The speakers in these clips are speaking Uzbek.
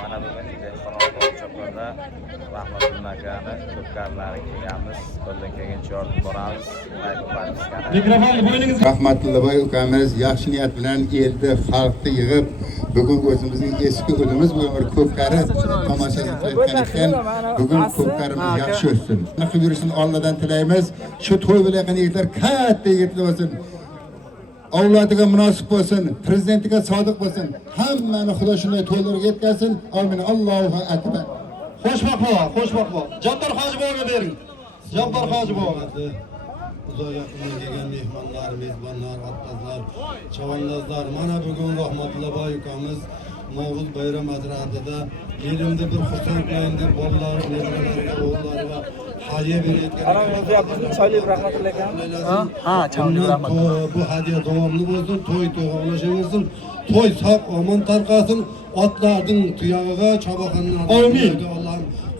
Mana bugun Qonqor cho'qida Rahmatulloh akani ko'pkarlari kelganmiz. Qo'ldan kelgancha yordam beramiz. Mikrofonni bo'yningiz. Rahmatulloh ukamiz yaxshi niyat bilan elni, xalqni yig'ib, bugun o'zimizning eski o'limiz bo'lgan ko'pkari tomoshabin qilayotgan ekan. Bugun ko'pkarimiz yaxshi o'tsin. Qilib yurishini Allohdan tilaymiz. Shu to'y bilan yigitlar katta yigitlar bo'lsin. Avlodiga munosib bo'lsin, prezidentiga sodiq bo'lsin. Hammani Xudo shunday to'ylarga yetkazsin. Amin. Allohu akbar. Xo'shboqma. Jabbar Hojiboyga bering. Jabbar Hojiboyga. Uzoq yaqindan kelgan mehmonlar, mezbonlar, otbozlar, chavandozlar, mana bugun Rahmatulloh boy ukamiz Navro'z bayram atrofida elimda bir xursand qilayin deb bolalar, nevaralariga, o'g'illariga hadya berayotgan. Choyli Rahmatulloh akam. Ha, Choyli Rahmatulloh. Bu hadya davomli bo'lsin, to'y ulashaversin, to'y sog' omon tarqasin, otlarning tuyog'iga, choboqonlarning Allohim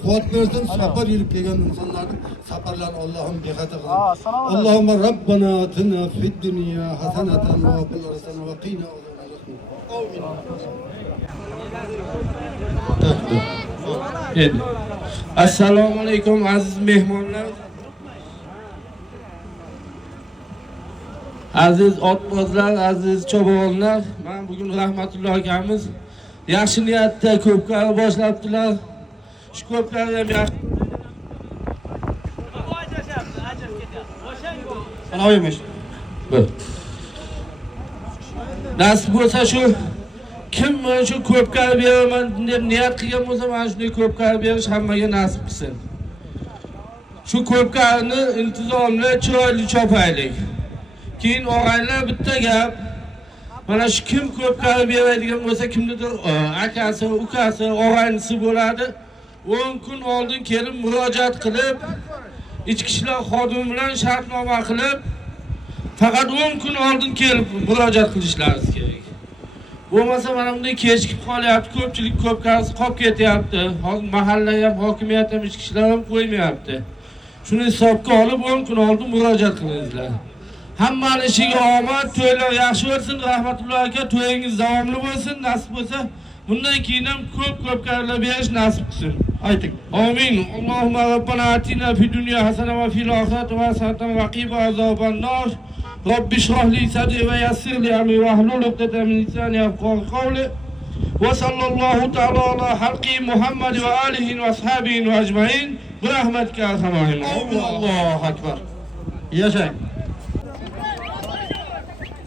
quvvat bersin, safar yurib kelgan insonlarning safarlarini Allohim behata qilsin. Allohumma Rabbana atina fid dunya hasanatan va fil akhirati wa qina azoban. Assalomu alaykum aziz mehmonlar. Aziz otbozlar, aziz cho'bonlar, men bugun Rahmatulloh akamiz yaxshi niyatda ko'pkari boshlabdilar. Shu ko'pkari ham yaxshi. Sanoyimiz. Nasib bo'lsa shu kim shu ko'pkari beraman deb niyat qilgan bo'lsa, mana shunday ko'pkari berish hammaga nasib qilsin. Shu ko'pkarini intizomli, chiroyli chopaylik. Keyin og'aylar bitta gap. Mana shu kim ko'pkari beradigan bo'lsa, kimnidir akasi, ukasi, og'aynisi bo'ladi. 10 kun oldin kelib murojaat qilib, ichki ishlar xodimi bilan shartnoma qilib, faqat 10 kun oldin kelib murojaat qilishlaringiz kerak. Bo'lmasa mana bunday kechikib qolyapti, ko'pchilik ko'pkarisi qolib ketyapti. Hozir mahalla ham, hokimiyat ham, ichki ishlar ham qo'ymayapti. Shuni hisobga olib 10 kun oldin murojaat qilingizlar. Hammaning ishiga omad, to'ylar yaxshi bo'lsin. Rahmatulloh aka, to'yingiz davomli bo'lsin. Nasib bo'lsa, bundan keyin ham ko'pkarlar berish nasib qilsin. Ayting. Amin. Allohumma Rabbana atina fid dunya hasanatan va fil oxirati hasanatan va qina azoban nar. Robbi shrah li sadri va yassir li amri wa hlul 'uqdatan min lisani yafqahu qawli. Va sallallohu ta'ala ala halqi Muhammad va alihi va ashabihi va ajma'in. Bi rahmatika arhamar rahimin. Allohu akbar. Yashang.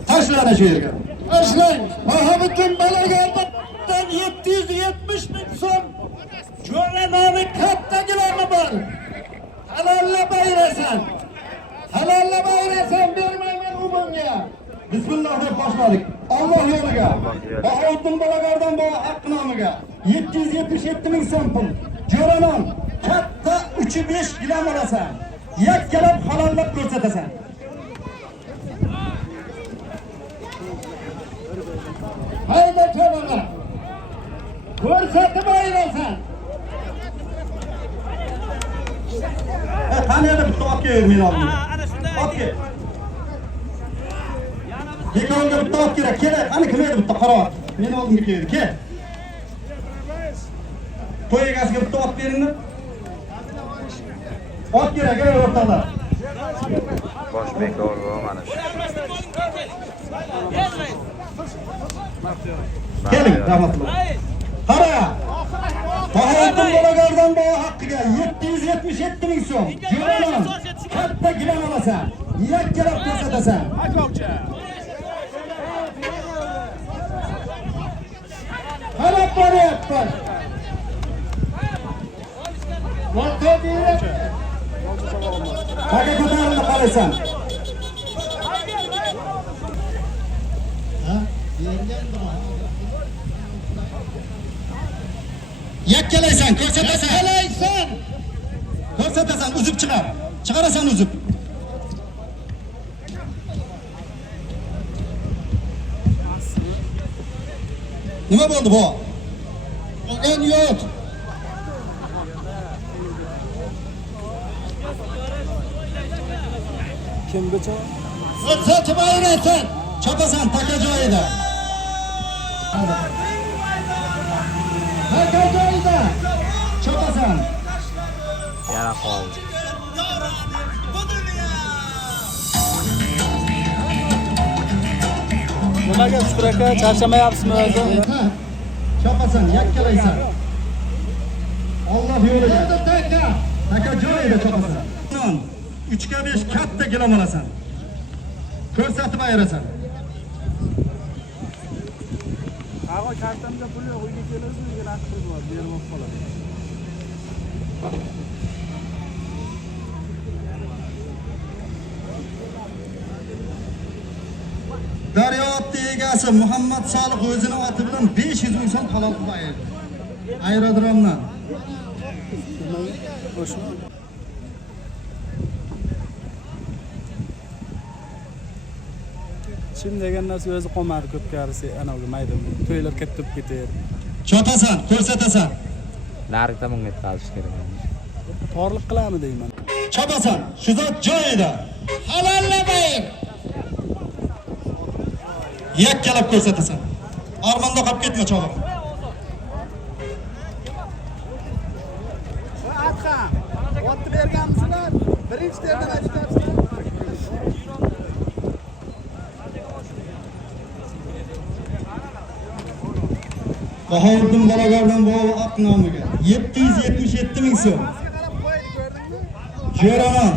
Tashlang shu yerga. Tashlang. Bahobuddin Balagardan 770 ming so'm jo'ra nomi kattagilarni bor. Halallab ayrasan. Halallab ayrasan, bermayman u bunga. Bismillah deb boshladik. Alloh yo'liga. Bahobuddin Balagardan bu haq nomiga 777 ming so'm pul. Jo'ra nom katta 3-5 gilam olasan. Yakkalab halallab ko'rsatasan. Hayda çobağa. Ko'rsatib ayrasan. Qani yana bitta olib kel men oldimga. Olib kel. Bekorga bitta olib kerak. Kerak. Qani kim edi bitta qaro. Men oldimga kel. Kel. To'y egasiga bitta olib beringlar. Olib kerak o'rtada. Bosh bekor mana shu. Keling, rahmatulloh. Qara. Bahobuddin Balagardan bu haqqiga 777 ming so'm. Jo'ranon katta gilam olasan. Yakkalab ko'rsatasan. Qarab boryapti. Vaqt berib. Qaka ko'tarilib qolasan. Yakkalaysan, ko'rsatasan. Yakkalaysan. Ko'rsatasan, uzib chiqar. Chiqarasan uzib. Nima bo'ldi bu? Bo'lgan yo'q. Kim bu? Ko'rsatib ayrasan. Chopasan taka joyida. Taka joyida. Chopasan. Yana qoldi. Nimaga Shukur aka, charchamayapsizmi o'zi? Ha, chopasan, yakkalaysan. Alloh yo'liga. Taka joyida chopasan. 3 ga 5 katta gilam olasan. Ko'rsatib ayirasan. Aqo kartamda pul yo'q, uyga kelasiz, uyga raqib bor, berib olib qoladi. Daryo oti egasi Muhammad Solih o'zining oti bilan 500 ming so'm halol qilib ayirdi. Aerodromdan. Chim degan narsa o'zi qolmadi ko'pkarisi, anavi maydonda. To'ylar katta bo'lib ketadi. Chotasan, ko'rsatasan. Nari tomonga yetkazish kerak. Torliq qilami deyman. Chopasan, shu zot joyida. Halollamayib. Yakkalab ko'rsatasan. Armonda qolib ketma cho'g'im. Atqa, otni berganmisizlar? Birinchi terdan aytyapsizlar. Bahouddin Balog'ordan bobo aq nomiga 777 ming so'm. Jo'ranon.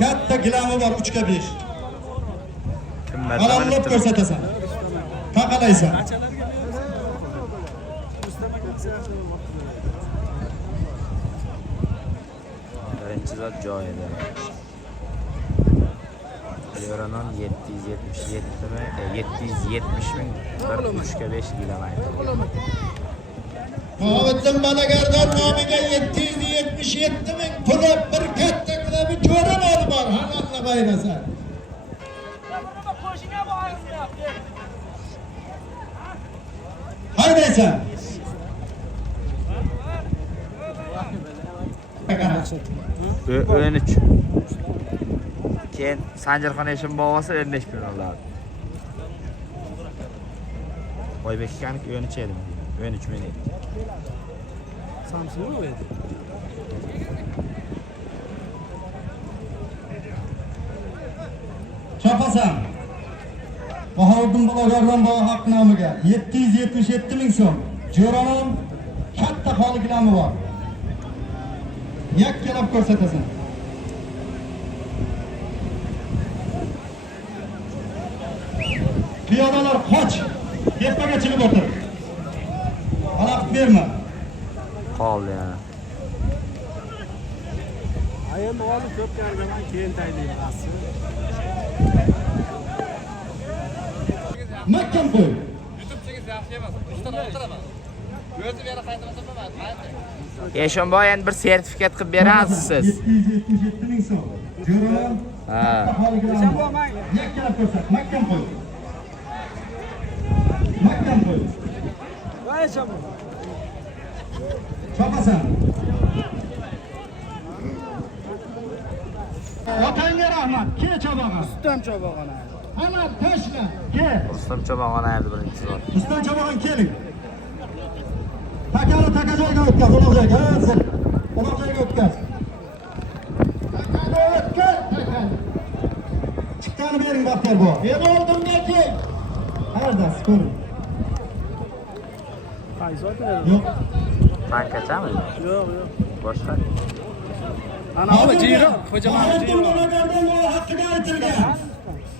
Katta gilami bor 3 ga 5. Halollab ko'rsatasan. Taqalaysan. Birinchi zot joyida. Yo'ranon 777 mi? 770 ming. 3 ga 5 gilamaydi. Bahouddin Balog'ordan nomiga 777 ming puli bir katta gilami Jo'ranon bor. Halollab ayirasan. Haydaysan. O'yin 3. Keyin Sanjarxon Eshim bobosi 15 kun oladi. Oybek akaniki o'yin 3 edi. O'yin 3 men edi. Samsung mu edi? Chopasan. Bahouddin Balog'ordan bobo haq nomiga 777 ming so'm. Jo'ranon katta holi gilami bor. Yakkalab ko'rsatasan. Piyodalar qoch. Tepaga chiqib o'tir. Xalaqit berma. Qoldi yana. Endi olib ko'pkargaman keyin taylayman asli. Mahkam qo'y. Eshonboy endi bir sertifikat qilib berasiz siz. 777 ming so'm. Jo'ranon Ha. yakkalab ko'rsat. Mahkam qo'y. Mahkam qo'y. Voy chamo. Chopasan. Otangga rahmat. Ke chobog'on. Ustam chobog'on. Hamma tashla. Ke. Rustam Chobog'on ayirdi birinchi zot. Ustam chobog'on keling. Takani taka joyga o'tkaz, uloq joyga. Uloq joyga o'tkaz. Takani o'tkaz, takani. Chiqqani bering Baxtiyor bu. Men oldimga kel. Qayerdasiz ko'ring. Qayzot Yo'q. Bankachami? yo'q. Boshqa. Ana o jiro, xo'jaman jiro. Haqqiga aytilgan.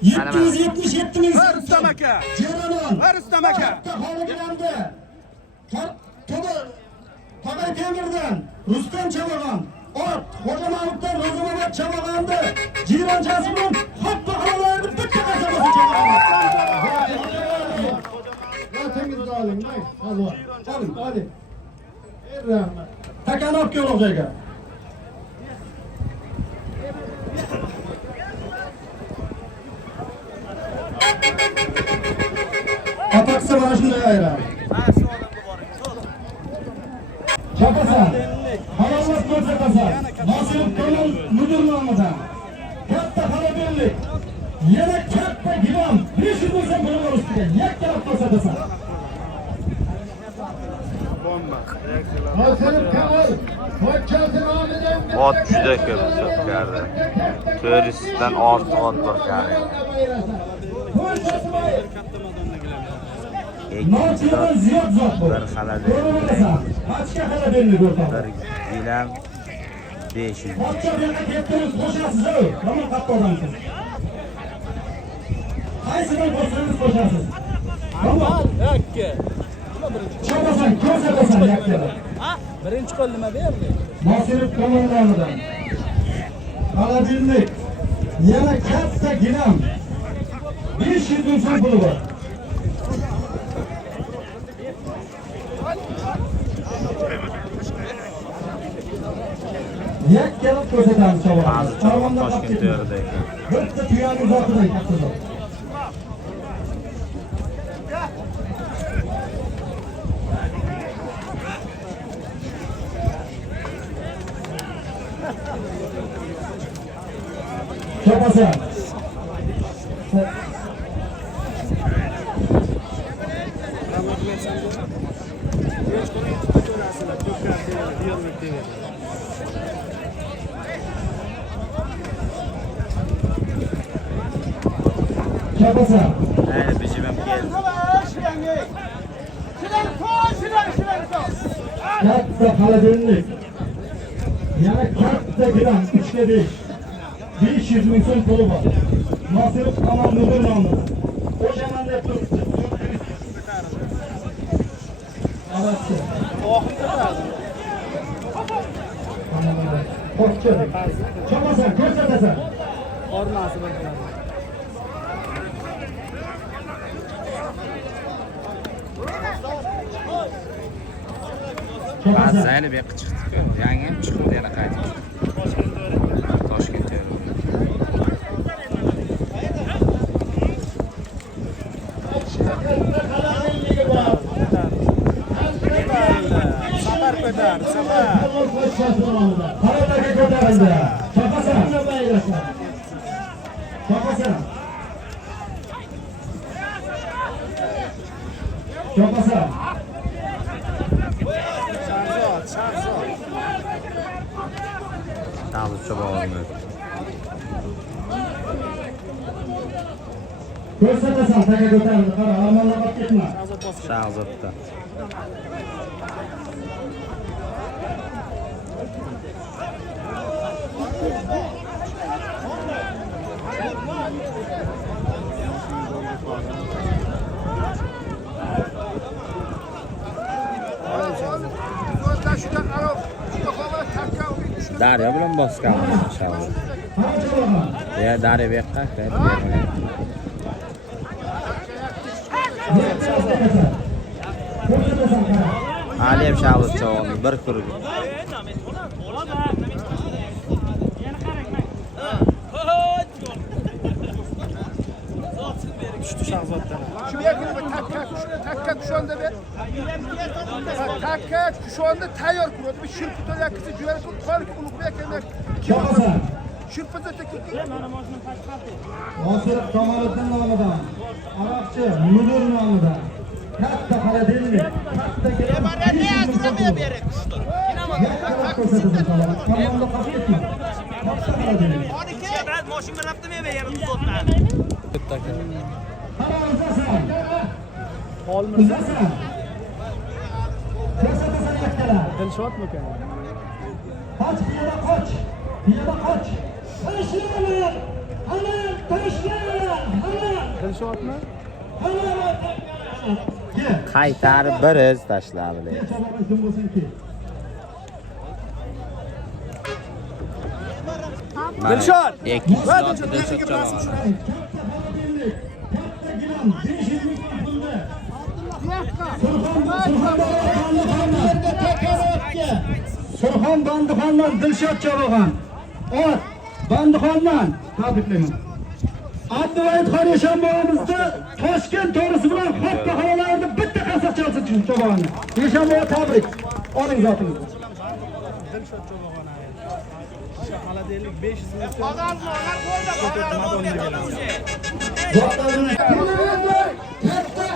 777 ming so'm. Rustam aka. Jo'ranon. Rustam aka. Holigilamda. Tog'ay Temirdan Rustam Chobog'on. Ot Xo'jamonovdan Ro'zamobod Chobog'onni jironchasi bilan hatto halolarni bitta qasabasi Chobog'on. Vataningizga oling, hozir. Oling. Rahmat. Takani olib kel joyga. Otaqsa mana shunday ayiradi. Chopasan. Halollab ko'rsatasan. Nosirov Kamol mudir nomidan. Katta haloberlik. Yana katta gilam. 500 ming so'm pul ustiga yakkalab ko'rsatasan. Nasip Kamol pochchasi nomidan Ot juda ko'p ko'pkarda. 400 dan ortiq ot bor kari. Nochidan ziyod zot bor. Bir xalada. Qancha xaladenni ko'rdim. Bir gilam 500. Pochcha bilan keltirib qo'shasiz. Tamam qattiqdan. Qaysidan bo'lsangiz qo'shasiz. Tamam. Yakka. Cho'pasan, ko'rsatasan yakka. Birinchi qo'l nima berdi? Nasib Kamoldan. Xaladinlik. Yana katta gilam. 500 ming so'm puli bor. Yakkalab ko'rsatamiz chavoq. Ba'zi cho'pon Toshkent yerida ekan. Bitta tuyaning zotidan katta zot. Cho'pasan. Cho'pasan. Ayni bijimim keldi. Katta xaladenlik. Yana katta gilam 3 ga 5. 500 ming so'm puli bor. Nasib Kamol mudir nomida. O'shaman deb turibdi. Arabcha. Pochcha. Cho'pasan, ko'rsatasan. Ormasi bir. Bazayni bu yoqqa chiqdi-ku. Yangi ham chiqdi yana qaytib. Toshkent yerida. Safar ko'tar, safar. Qarataga ko'tarildi. Cho'pasan. Cho'pasan. Cho'pasan. Sağlık çobanı. Ko'rsatasan, taga ko'tarildi. Qara, amalga olib ketma. Shahzodda. Daryo bilan bosganmiz inshaalloh. Ya Daryo bu yoqqa Ali ham Shahzod chavonni bir kurgi. Şu yakını bir takka kuşağında ver. Takka kuşağında tayyor kuruldu. Bir şırpıtı yakısı güveri kuruldu. Tuvalık uluğu yakını. Cho'pasan. Şırpıtı teki. Nasib Kamoliddin nomidan. Arabcha mudir nomidan. Katta xaladenlik. Katta gilam. Yakkalab ko'rsatasan chavoq. Kamolga qolib ketma. Katta xaladenlik. Qara uzasan. Uzasan. Ko'rsatasan yakkalar. Dilshodmi? Qoch, piyoda qoch. Piyoda qoch. Tashlanglar. Ana, tashlanglar. Ana. Dilshodmi? Qaytarib bir iz tashladi. Kim bo'lsin ki? Dilshod. 200 Dilshod chavon. Katta gilam 500 ming pulda. Surxon Bandixondan Dilshod Chavog'an. Ot Bandixondan tabriklayman. Abduvoyid Yeshanboyimizda Toshkent to'g'risi bilan katta xonlarda bitta qarsaq chalsa Chavog'anni. Yeshanboy tabrik. Oling zotingizni. Dilshod Chavog'an. Xaladenlik 500 ming so'm. Katta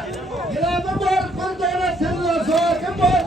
gilami bor, qo'ldona sirlar so'kim bor.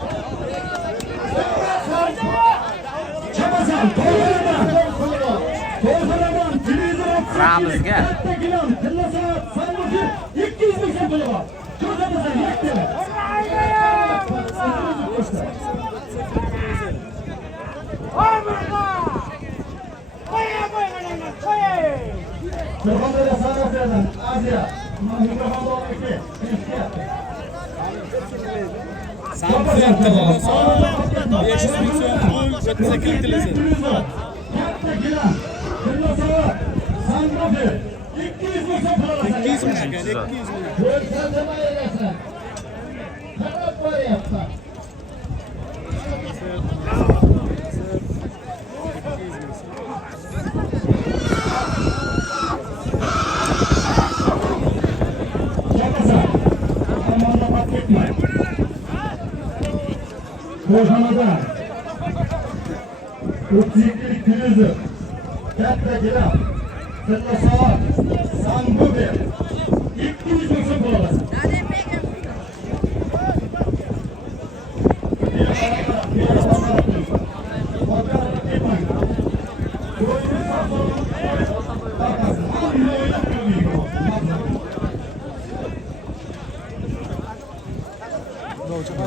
Koşamadan 32'lik Gülüzü Katta Gilam Tırla Saat Sangubi 200 olsun bulalım.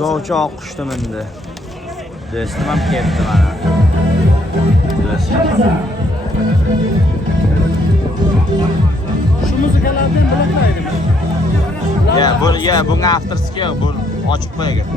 Dovchi oqqushni mindi. Do'stim ham keldi mana. Shu muzikalarni bilaklaydi. Bunga afterski yo'q, bu ochib qo'ygan.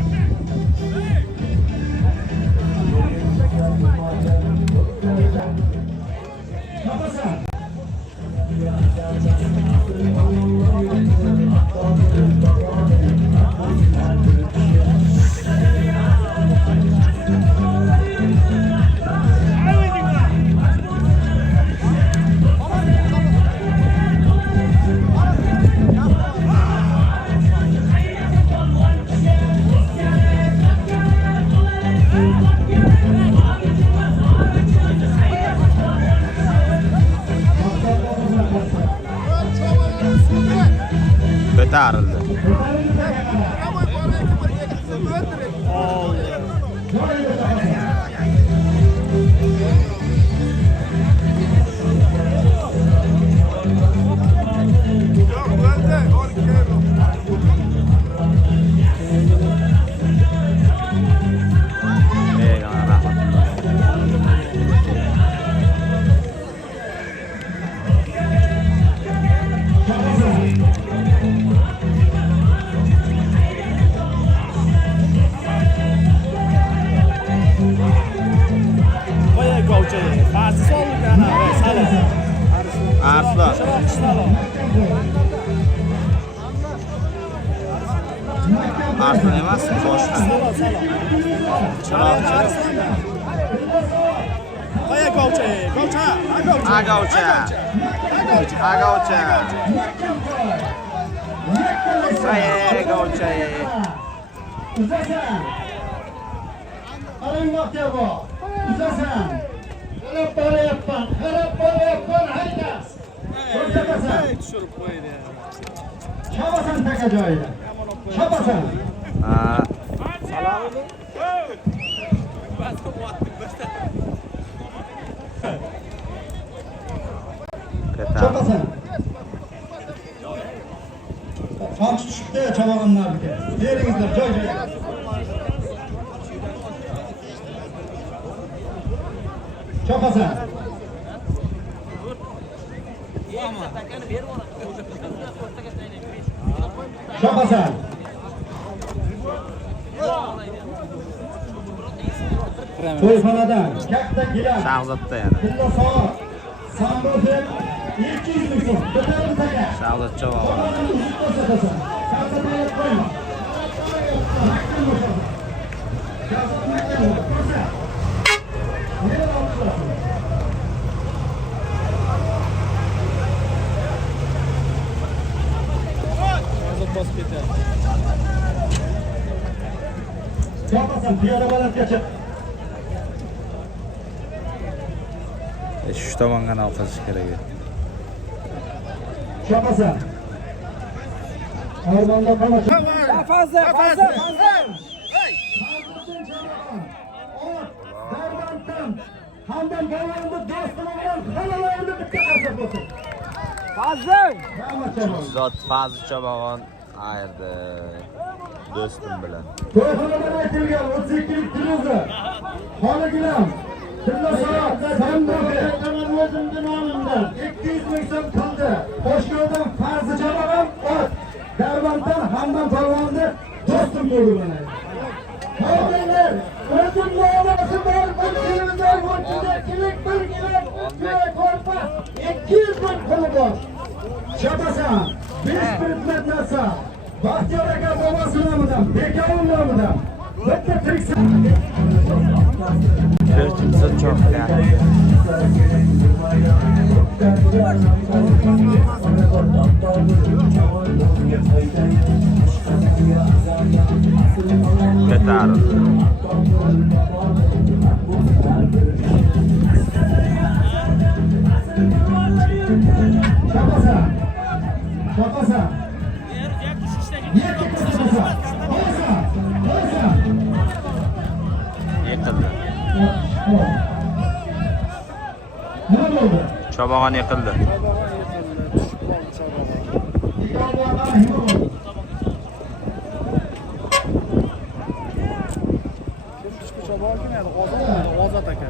Ko'tarildi. Arslan. Arslan emas, boshqa. Qo'ya Gavcha. Uzasan. Arangmoqda bu. Uzasan. Qarab borayapman, hayda. Ko'rsatasan. Tushirib qo'ydi. Chabasan taka joyida. Chabasan. Salomini. Chabasan. Fox tushibdi chavag'inlarga. Beringizlar joy-joyga. Chabasan. Chabasan. To'yxonadan katta gilam. Shahzodda yana. Tilla soat. Sandofen 200 so'm. Ko'tarib taka. Shahzodcha bor. Ko'rsatasan. Ko'rsatib qo'yma. Bosib ketadi. Chabasan, piyoda balandgacha. Shu tomonga o'qish kerak. Chabasan. Ormonda qolacha. Fazla. Darmondan hamdan bo'yinda do'stim bilan xonalarimda bitta qarsa bo'lsin. Zot Fazilcha bog'on ayirdi. Do'stim bilan. To'yxonadan aytilgan 32 Turuzi. Xona gilam. Tilla soat Sandoqaman o'zimning nomimdan 200 ming so'm qildi. Toshkentdan Farzi Jabog'am ot. Darbanddan Hamdam Polvonni do'stim bo'ldi mana. Hozirlar o'zim nomasi bor bir televizor bo'lsa kerak bir kilo korpa 200 ming puli bor. Chapasan 5 minut narsa. Baxtiyor aka bobosi nomidan, Bekovon nomidan. Bitta tiriksa. Ko'chimsa cho'qqa. Ketar. Chapasan. Yiqildi. Nima bo'ldi? Chobog'on yiqildi. Ozod aka.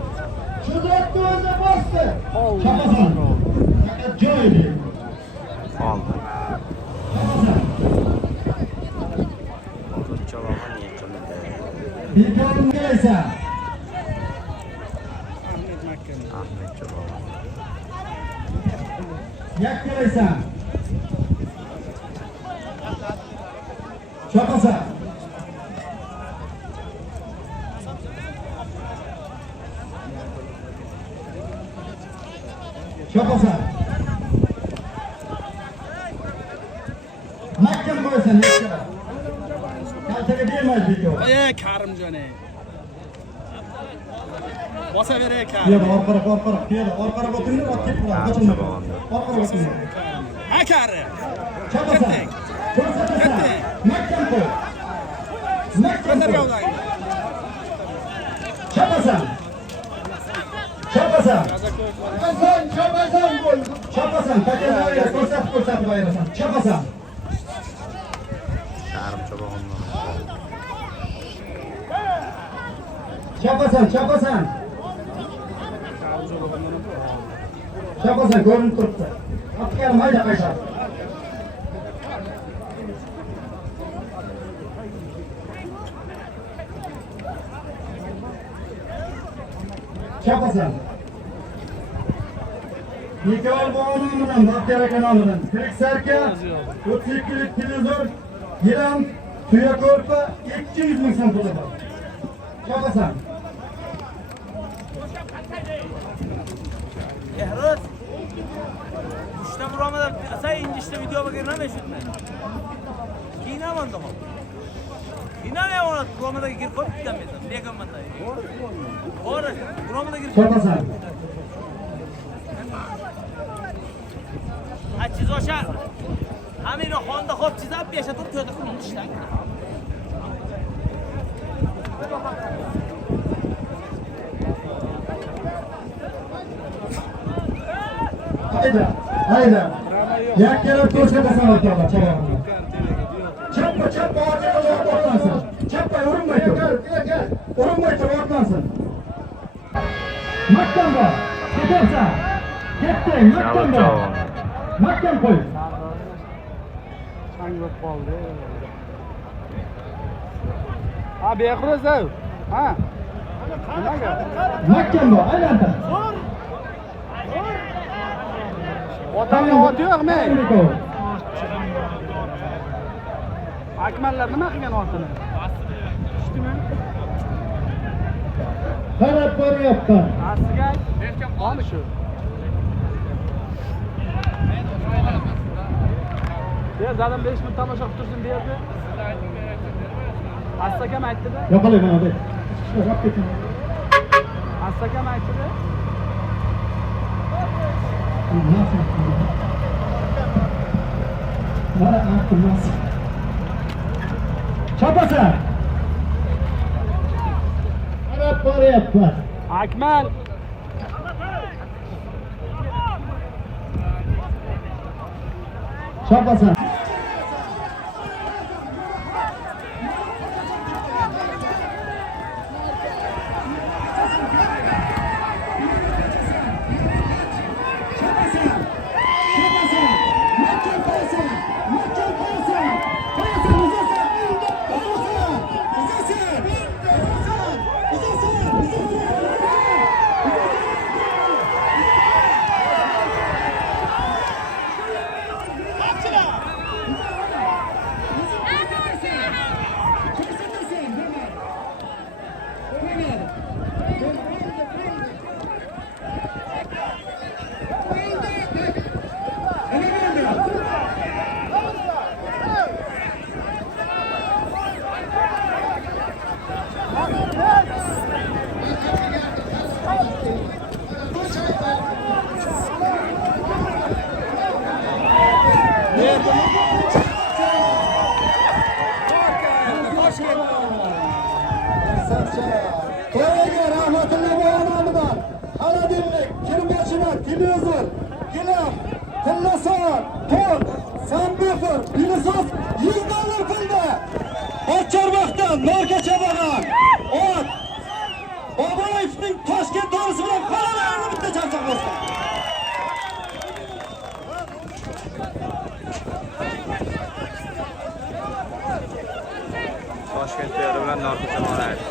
Shu zotni o'zi bosdi. Chapasan. Joyli. Oldi. Chobog'on yiqildi. Bekovonga esa Ahmet Chobog'on. yakkalaysan. Chapasan. Chapasan. Mahkam qo'ysan yakkala. Kaltaga bermaydi Bekovon. Karimjon ey. Bosa beray Karim. Piyoda orqaroq o'tiring, ot ketib qoladi. Qochilma. Orqaroq o'tiring. Ha Karim. Chapasan. Ko'rsatasan. Mahkam qo'y. Mahkam qo'y. Chapasan. Chapasan. Takanlarga ko'rsatib ayirasan. Chapasan. Karim Chobog'on. Chapasan. Ko'rinib turibdi. Otga mayda qaytar. Chapasan. Bekovon nomidan, Baxtiyor aka nomidan. Tirik sarka, 32 lik televizor, gilam, tuya ko'rpa 200 ming so'm puli bor. Chapasan. Ehruz. Uchta buromada asay injishda videoga kirmay shunday. Kinaman do'q. Kinamay ona buromada kirib qo'ygan men. Lekin bunday. To'g'ri, buromada kirib. Chapasan. Achiz o'sha. Hamina xonda xo'p chizab besha turib to'yda qilib ishlang. Hayda. Yakkalab ko'rsatasan o'rtoqlar, chavog'ini. Chappa orqaga o'tlansin. Chappa urinmay tur. Urinmay tur, o'tlansin. Mahkam bor. Ketarsan. Ketding, mahkam bor. Mahkam qo'y. Chang bo'lib qoldi. Ha, Behruz ey. Ha. Nimaga? Mahkam bor, aylantir. Otamga ot yo'qmi? Akmallar nima qilgan otini? Tushdimi? Qarab boryapman. Astiga qoldi shu. Ya zadan 5 minut tomosha qilib tursin derdi. Astakam aytdi-da. Yo'qolay mana bu. Yo'q ketin. Astakam aytdi-da. Mana aqlmas. Chapasan. Qarab boryapman. Akmal. Chapasan. To'yaga rahmatulloh nomidan Aladinlik, kirmashina, televizor, gilam, tilla soat, to'rt, sambufer, pilisos $100 pulda. Ochchorboqdan Norgacha bo'lgan ot Boboyevning Toshkent dorisi bilan qolalarni bitta charchoq bo'lsin. Toshkent yeri bilan Norgacha bo'ladi.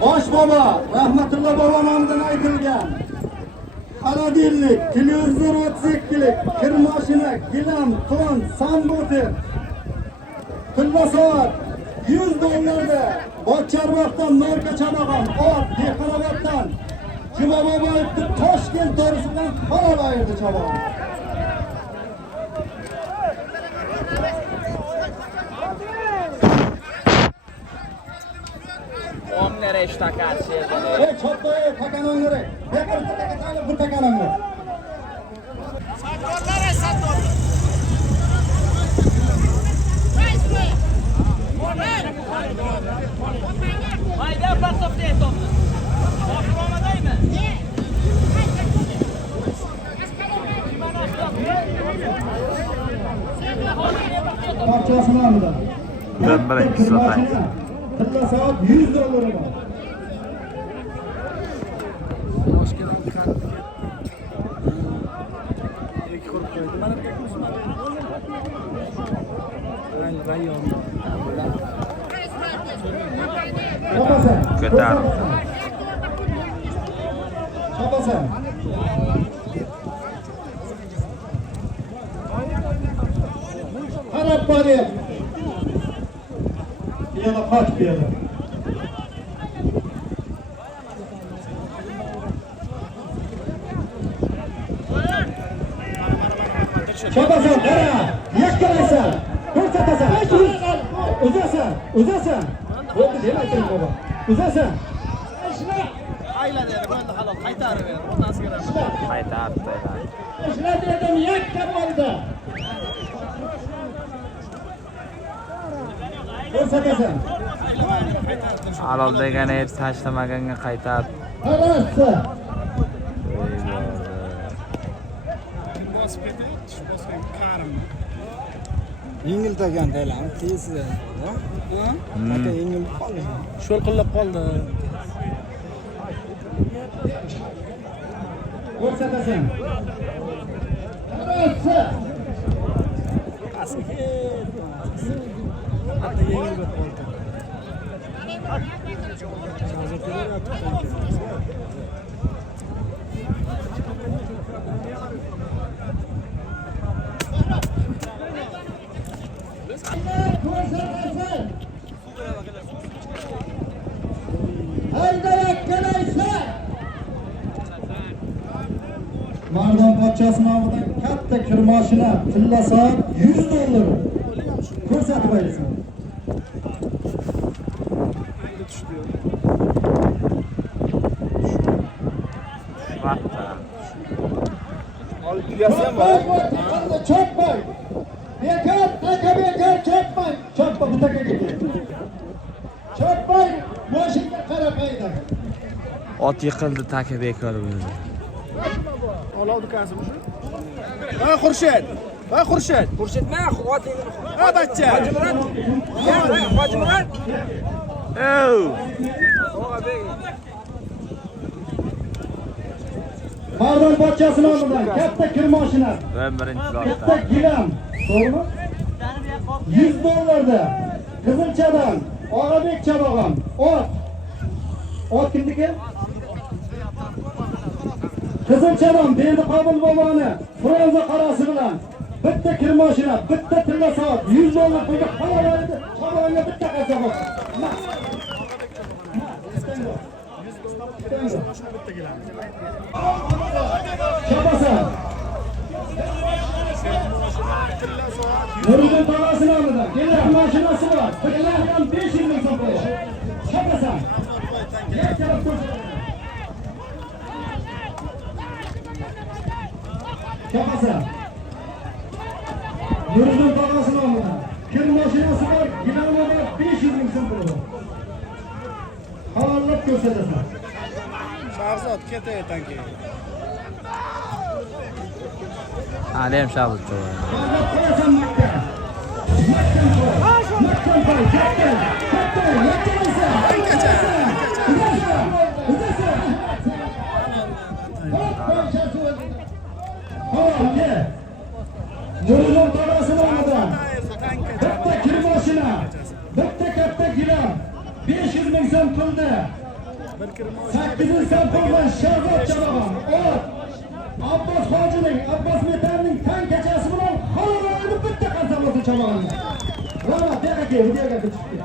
Bosh bobo rahmatulloh bobo nomidan aytilgan Aladinlik, televizor 32lik, kir mashina, gilam, to'n, sambufer, tilla soat $100 Ochchorboqdan Norgacha bo'lgan ot, Dehqonoboddan Juma Boboyevning Toshkent dorisi bilan qolalarni chaboq. Omnere ishtakar sezdi. Chotboy takanonlari. Bir takanonlar. Sattorlar, sattorlar. Hayda pasofne topdi. Boshromadaymi? Parchasi nomidan. Ben birinchi sotay. Tilla soat $100 bor. Ko'tar. Chapasan. Qarab boryapti. Yana qochib berdi. Chapasan, qara, yakkalaysan, ko'rsatasan, uzasan. Bo'ldi, demaysan bobo. Uzasan. Ayladi, bo'ldi halol, qaytarib ber. Ondan sigara. Qaytardi. Ishlar dedim, yakka bo'ldi. Ko'rsatasan. Halol degani yer tashlamaganga qaytardi. Qarasa. Yengil tagan deylarmi? Tezda. Aka yengil qoldi. Sho'lqillab qoldi. Ko'rsatasan. Qarasa. Hatta yengil bo'lib qoldi. Mardon pochchasi nomidan katta kir mashina, tilla soat $100. Ko'rsatib aytsin. Olib tugasam bor. Chopmang. Bekor, taka bekor chopmang. Choppa bu takaga kel. Chopmang, mashinaga qarab haydang. Ot yiqildi, taka bekor bo'ldi. Olov dukansi shu. Ha Xurshid. Xurshid ma xotingni. Ha bachcha. Hojimurod. Mardon pochchasi nomidan katta kir mashina. Ben birinchi Katta zotda. gilam. To'g'rimi? $100 da. Qizilchadan Og'abek Chabog'on. Ot kimniki? Qizilchadan Berdi Qobil boboni bronza qarasi bilan bitta kir mashina, bitta tilla soat $100 pulga qolaveradi. Chabog'onga bitta qazza bor. Chapasan. Nuriddin tog'asi nomidan gilam mashinasi bor. Gilam ham 500 ming so'm qo'yish. Chapasan. Yakkalab ko'rsating. Şapasa. Nuriddin tog'asi nomidan. Kim mashinasi bor? Gilamada 500 ming so'm puli bor. Havollab ko'rsatasan. Shahzod ketay tanki. Ali ham shabut cho'g'ay. Qo'yasan Makka. Makka qo'y, katta, yakkalaysan. Angacha. Nuriddin tog'asi nomidan. Bitta kir mashina, bitta katta gilam, 500 ming so'm pulda. 800 so'm puldan Shahzod Jalolov. Abbos Hojining, Abbos Metanning tankachasi bilan xonadonini bitta qasamasi chamonini. Rahmat, aka, videoga chiqdi.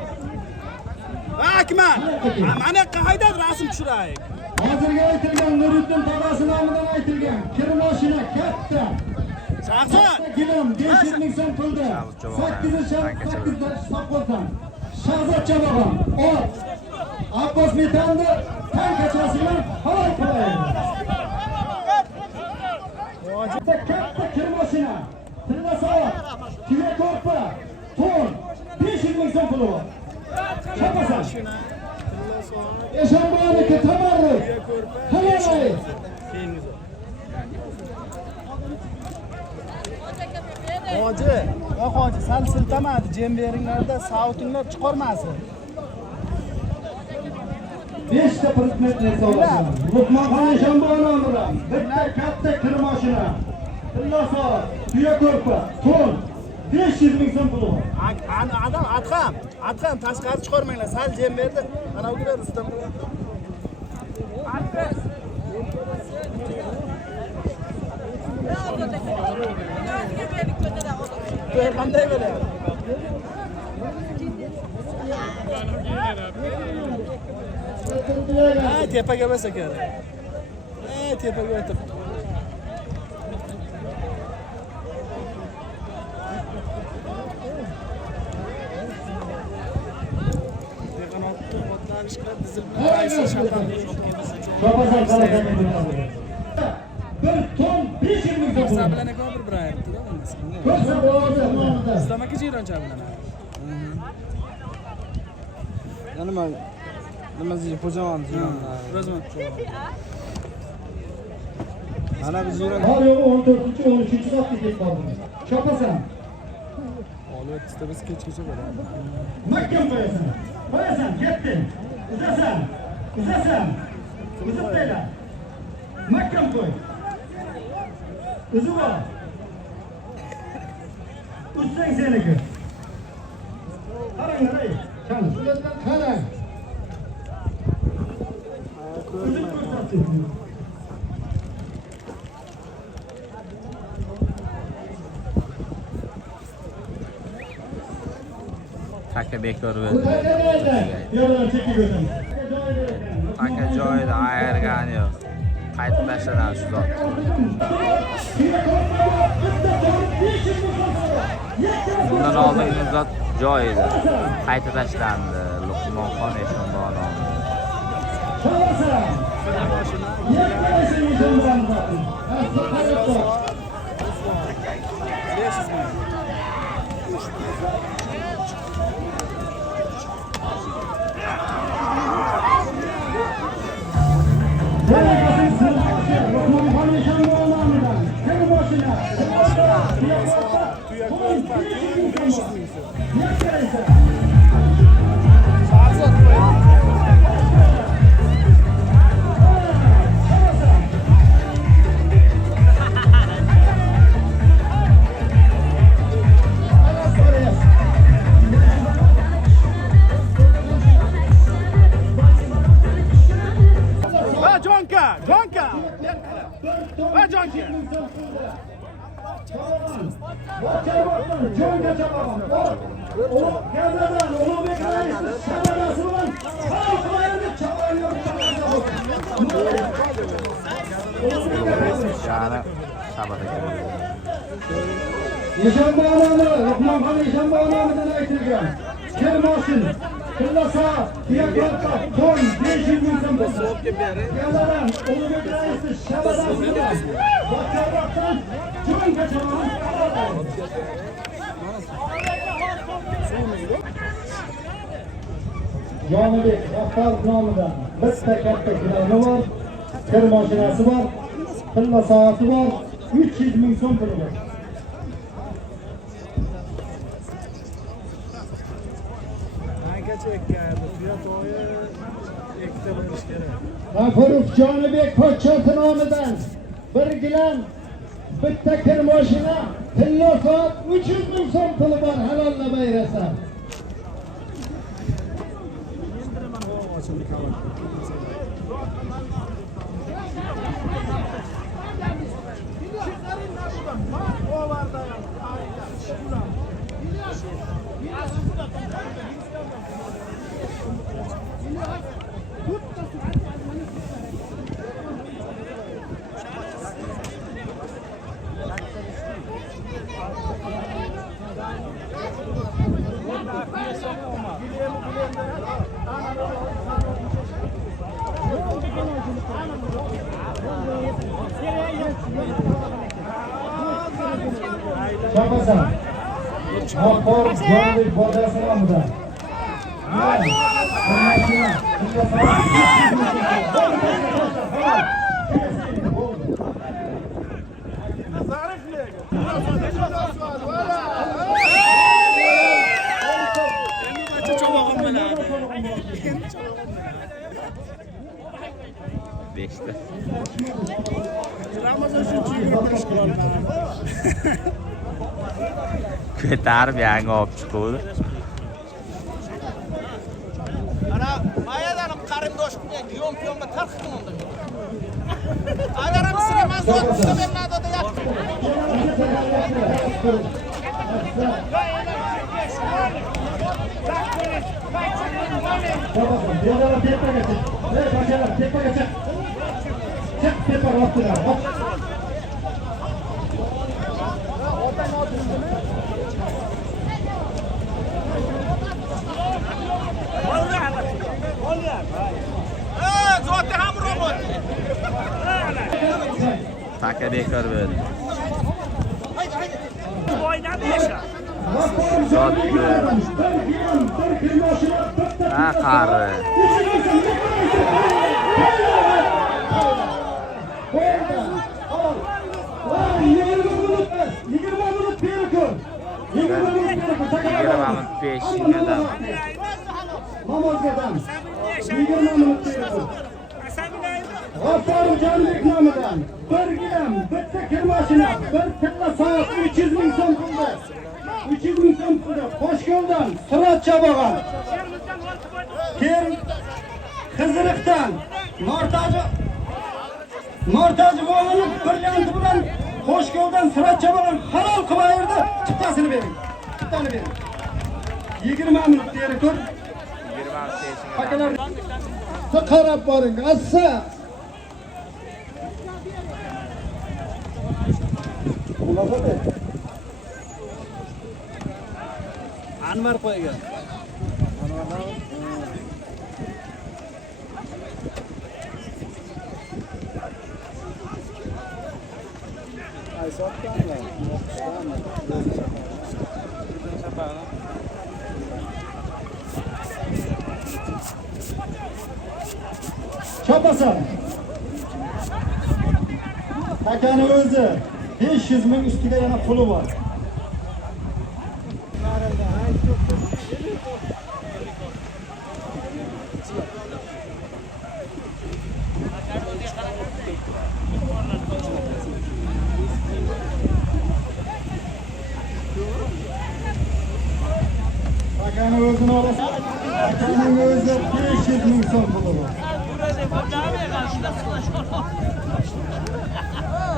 Akmal. Mana yoqqa haydab rasm tushiraylik. Hozirga aytilgan Nuriddin tog'asi nomidan aytilgan kir mashina katta. Shahzod. Gilam 500 ming so'm pulda. 800 saqolsan. Shahzod Jalolov. Abbos Metanni tankachasi bilan halol qilaydi. Katta kir mashina, tilla soat, tuya ko'rpa, to'n, 500 ming so'm puli bor. Chapasan. Eshonboyniki tabarruk. Halolay. Hoji, sal siltamadi, jem beringlarda sautinglar chiqarmasin. 5 ta predmetni so'radim. Luqmonxon Eshonboy nomidan bitta katta kir mashina, tilla soat, tuya ko'rpa, to'n, 500 ming so'm puli bor. Adam Adham tashqari chiqarmanglar. Sal jem berdi. Mana ular Rustam. Qanday bo'lyapti? Tepaga bo'lsa kerak. Tepaga o'tiribdi. Chapasan qalasan. Bir ton 500 ming so'm. Sablana ko'pir birayapti-da bunisi. Ko'rsa bo'ladi nomidan. Istamaki jiron chablana. Nima deydi? Xo'jayon jiron. Mana biz jiron. Har yo'g'i 14-13 soatga ketib qoldi. Chapasan. Olib biz kechgacha bo'ladi. Mahkam qo'yasan, ketding. Uzasan. Uzib qo'yla. Mahkam qo'y. Uzib ol. Ussang seniki. Qarang, qarang. Uzib ko'rsatdi. Taka bekor Yo'q, chekib o'tamiz. Taka joyida ayirgani yo'q. Qaytib tashlanan shu zot. Bundan oldingi zot joyida qaytib tashlandi. Luqmonxon Eshonboy nomidan. Luqmonxon Eshonboy nomidan aytilgan kir moshin, tilla soat, tuya ko'rpa, to'n, 500 ming so'm pul. Yaladan Ulug'bek raisi Shabadasidan Bochorroqdan Jonibek Rahbar nomidan bitta katta krani bor, kir mashinasi bor, tilla soati bor, 300 ming so'm puli bor. G'afurov Jonibek Pochchoti nomidan bir gilam bitta kir mashina, tilla soat 300 ming so'm puli bor, halolla bayrasa. Chapasan. G'afur Jonibek Podasi nomidan. Ko'tarib yangi olib chiquvdi. Ana mayadanim qarindosh bilan yon-yonga tarqitdim unda. Agaram sizga mazot bermadi deyapti. Taka bekor bo'ldi. Ha, qari. G'afur Jonibek nomidan bir gilam bitta kir mashina, bir tilla soat 300 ming so'm pulda. 300 ming so'm pulda Qo'shko'ldan Surat Chabog'an. Keyin Xiziriqdan Nortaji bo'linib brillianti bilan Qo'shko'ldan Surat Chabog'an halol qilayirdi. Chiptasini bering. Chiptani bering. 20 minut deri ko'r. 20 minut. Akalar qarab boring. Assa. Anvar qo'ygan. Ay sotganlar. Chapasan. Akani o'zi 500 ming ustiga yana puli bor. Akani o'zini olasan. Akaning o'zi 500 ming so'm puli bor.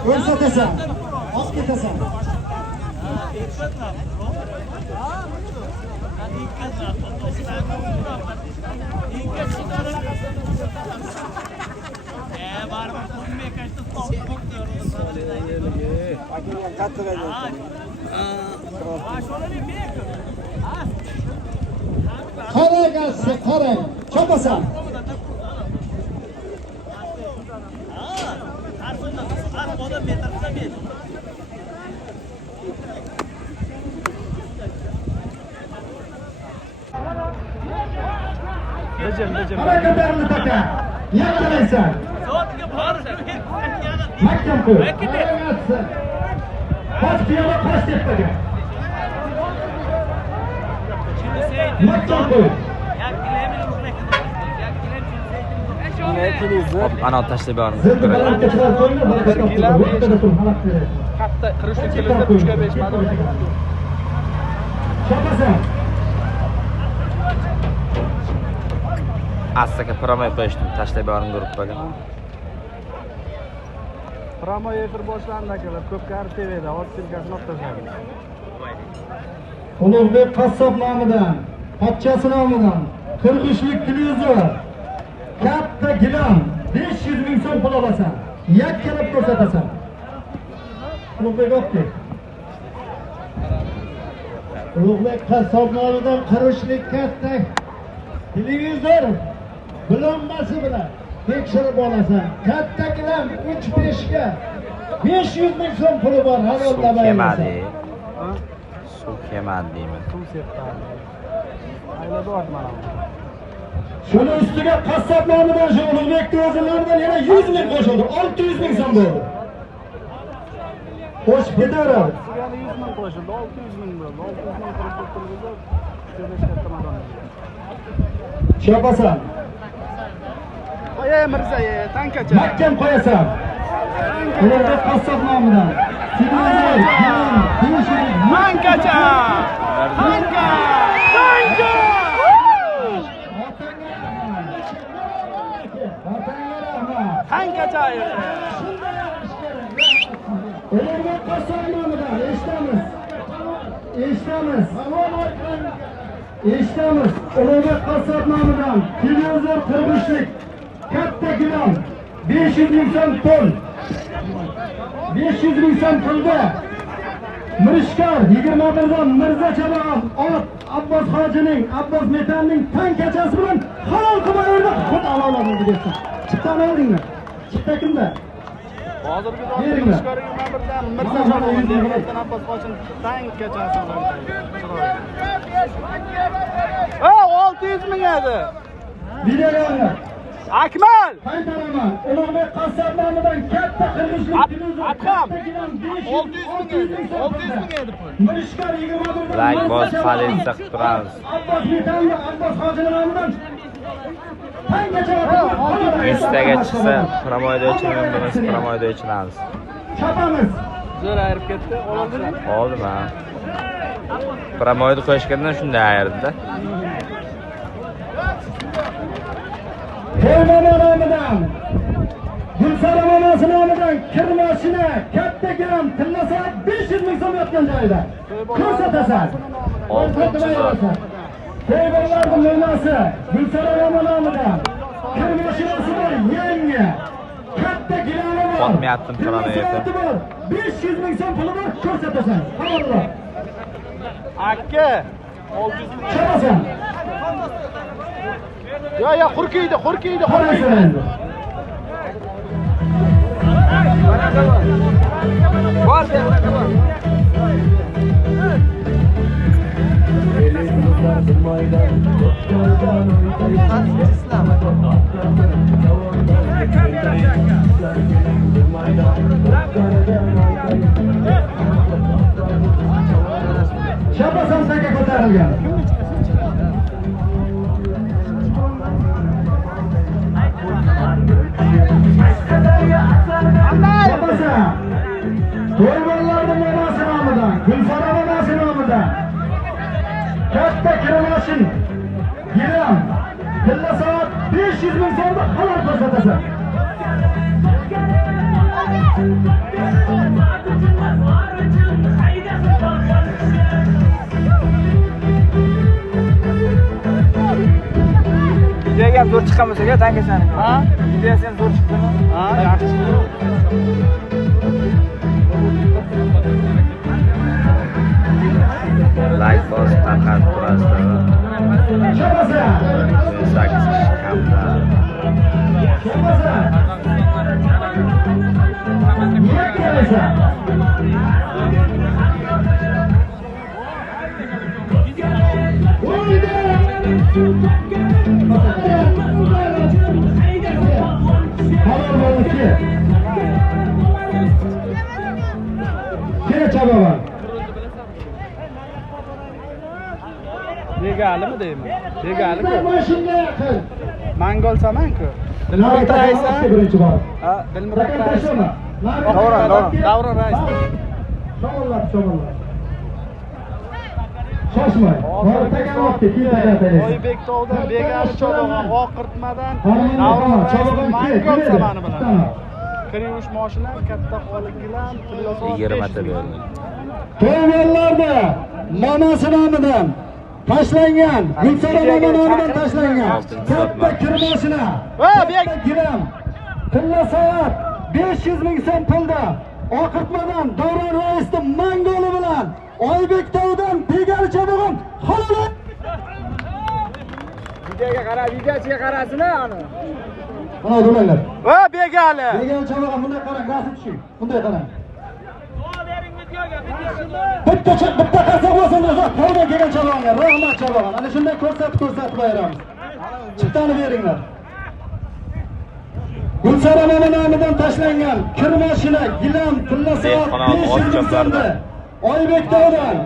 Ko'rsatasan, olib ketasan. Qarag'asi, qarang, chopasan. Harakatlarni taka. Yaqinlaysan. Soatga borib Mahkam qo'y. Bosh piyoda qosh tepaga. Mahkam qo'y. Hop, ana tashlab yubordim. Zildi balandga chiqarib qo'yinglar, barakatli bo'lsin. Katta qirishlik kelsa 3 ga 5 mador. Chapasan. Astaga promoy qo'yishdim, tashlab yubordim gruppaga. Promoy efir boshlandi akalar. Ko'pkari TVda hozir telkasini o'tkazamiz. Ulug'bek qassob nomidan, pochchasi nomidan, Qirg'izlik televizor, katta gilam 500 ming so'm pul olasan. Yakkalab ko'rsatasan. Ulug'bek optik. Ulug'bek qassob nomidan Qirg'izlik katta televizor bilinmasi bilan tekshirib olasan. Katta gilam 3-5 ga 500 ming so'm puli bor, havollab Kemadi. Suv kemadi deyman. Suv sepdi. Aylada o'tmana. Shuni ustiga qassob nomidan shu Ulug'bek televizorlaridan yana 100 ming qo'shildi. 600 ming so'm bo'ldi. Xo'sh, bidarov. Yana 100 ming qo'shildi, 600 ming bo'ldi. 600 ming qirishlik televizor 3-5 katta mador. Chapasan. Qo'yay Mirza, tankacha. Mahkam qo'yasan. Ulug'bek qassob nomidan. Televizor, gilam, 500 ming. Tankacha! Tanka! Tanka! Tankacha! Ulug'bek qassob nomidan eshitamiz. Ulug'bek qassob nomidan televizor, Qirg'izlik katta gilam 500 ming so'm pul. 500 ming so'm pulda Mirishkor 21dan Mirza Chaboq ot Abbos hojining, Abbos metanning tankachasi bilan halol qilib xud aloqalarni debsan. Chiqdan oldingmi? Chiqda kimda? Hozirgi vaqtda Mirishkor 21dan Mirza Chaboq degan Abbos hojining tankachasi bilan. 600 ming edi. Videolarni Akmal! qaytaraman. Ulug'bek qassob nomidan katta Qirg'izlik televizor. Akam! 600 ming edi pul. Mirishkor 21dan Like bos falensa qilib turamiz. Abbos metanning, Abbos hojining nomidan tangacha 100 taga chiqsa promoyda o'chiramiz, bo'lmasa promoyda o'chiramiz. chapamiz. Zo'r ayirib ketdi. Oldimi? Oldim ha. Promoyda qo'yishgandan shunday ayirdi-da. To'ymona nomidan, Gulsara onasi nomidan kir mashina katta gilam tillasa 500 ming so'm yotgan joyida ko'rsatasan. 600 so'm. To'ybollarning onasi Gulsara nomidan kir mashinasi bor, yangi katta gilami bor. Qotmayaptim promoyda. 500 ming so'm puli bor, ko'rsatasan. Xabarlar. Akka! 600 ming. Chapasan. Ya hurkiydi. Qarasan. Bor de, bor. Chapasan taka ko'tarilgan. Chapasan. To'ybollarning onasi nomidan, Gulsara onasi nomidan katta kirmashin gilam tilla soat 500 ming so'mda halol ko'rsatasan. Videoga ham zo'r chiqqan bo'lsa-ku, tankachani. Ha? Videosi ham zo'r chiqdimi? Ha, yaxshi. Like bos tarqatib turasizlar. Chapasan. 8 kishi kamda. Chapasan. Yakkalasan. O'yda Halol bo'lishi. Kira chabaman. Begalimi deyman? Begalimi? Mashina yaqin. Mangol samanku. Dilmurat rais birinchi bor. Ha, Dilmurat rais. Davron rais. Sho'ng'illab. Shoshmay. Bor takamotga kiyib Oybek tovdan Begali chog'on oqirtmadan Davron chog'on mangol samani bilan. Tamam. Kirish mashina katta qoligilan 20 ta berdi. To'ylarda mamasi nomidan tashlangan, Gulsara mama nomidan tashlangan katta kirmashina. Va bek Gilam. Tilla soat 500 ming so'm pulda oqirtmadan Davron raisning mangoli bilan Oybek tovdan Begali chog'on halol. videoga qara, videochiga qarasina ani. Mana do'lanlar. Va Begali. Begali chog'on bunday qarang, rasm tushing. Bunday qarang. Duo bering videoga. Bitta qarsa bo'lsin, qo'ldan kelgan chog'onga rahmat chog'on. Ana shunday ko'rsatib beramiz. Chiptani beringlar. Gulsara mama nomidan tashlangan kir mashina, gilam, tilla soat 500 ming so'mda. Oybek tovdan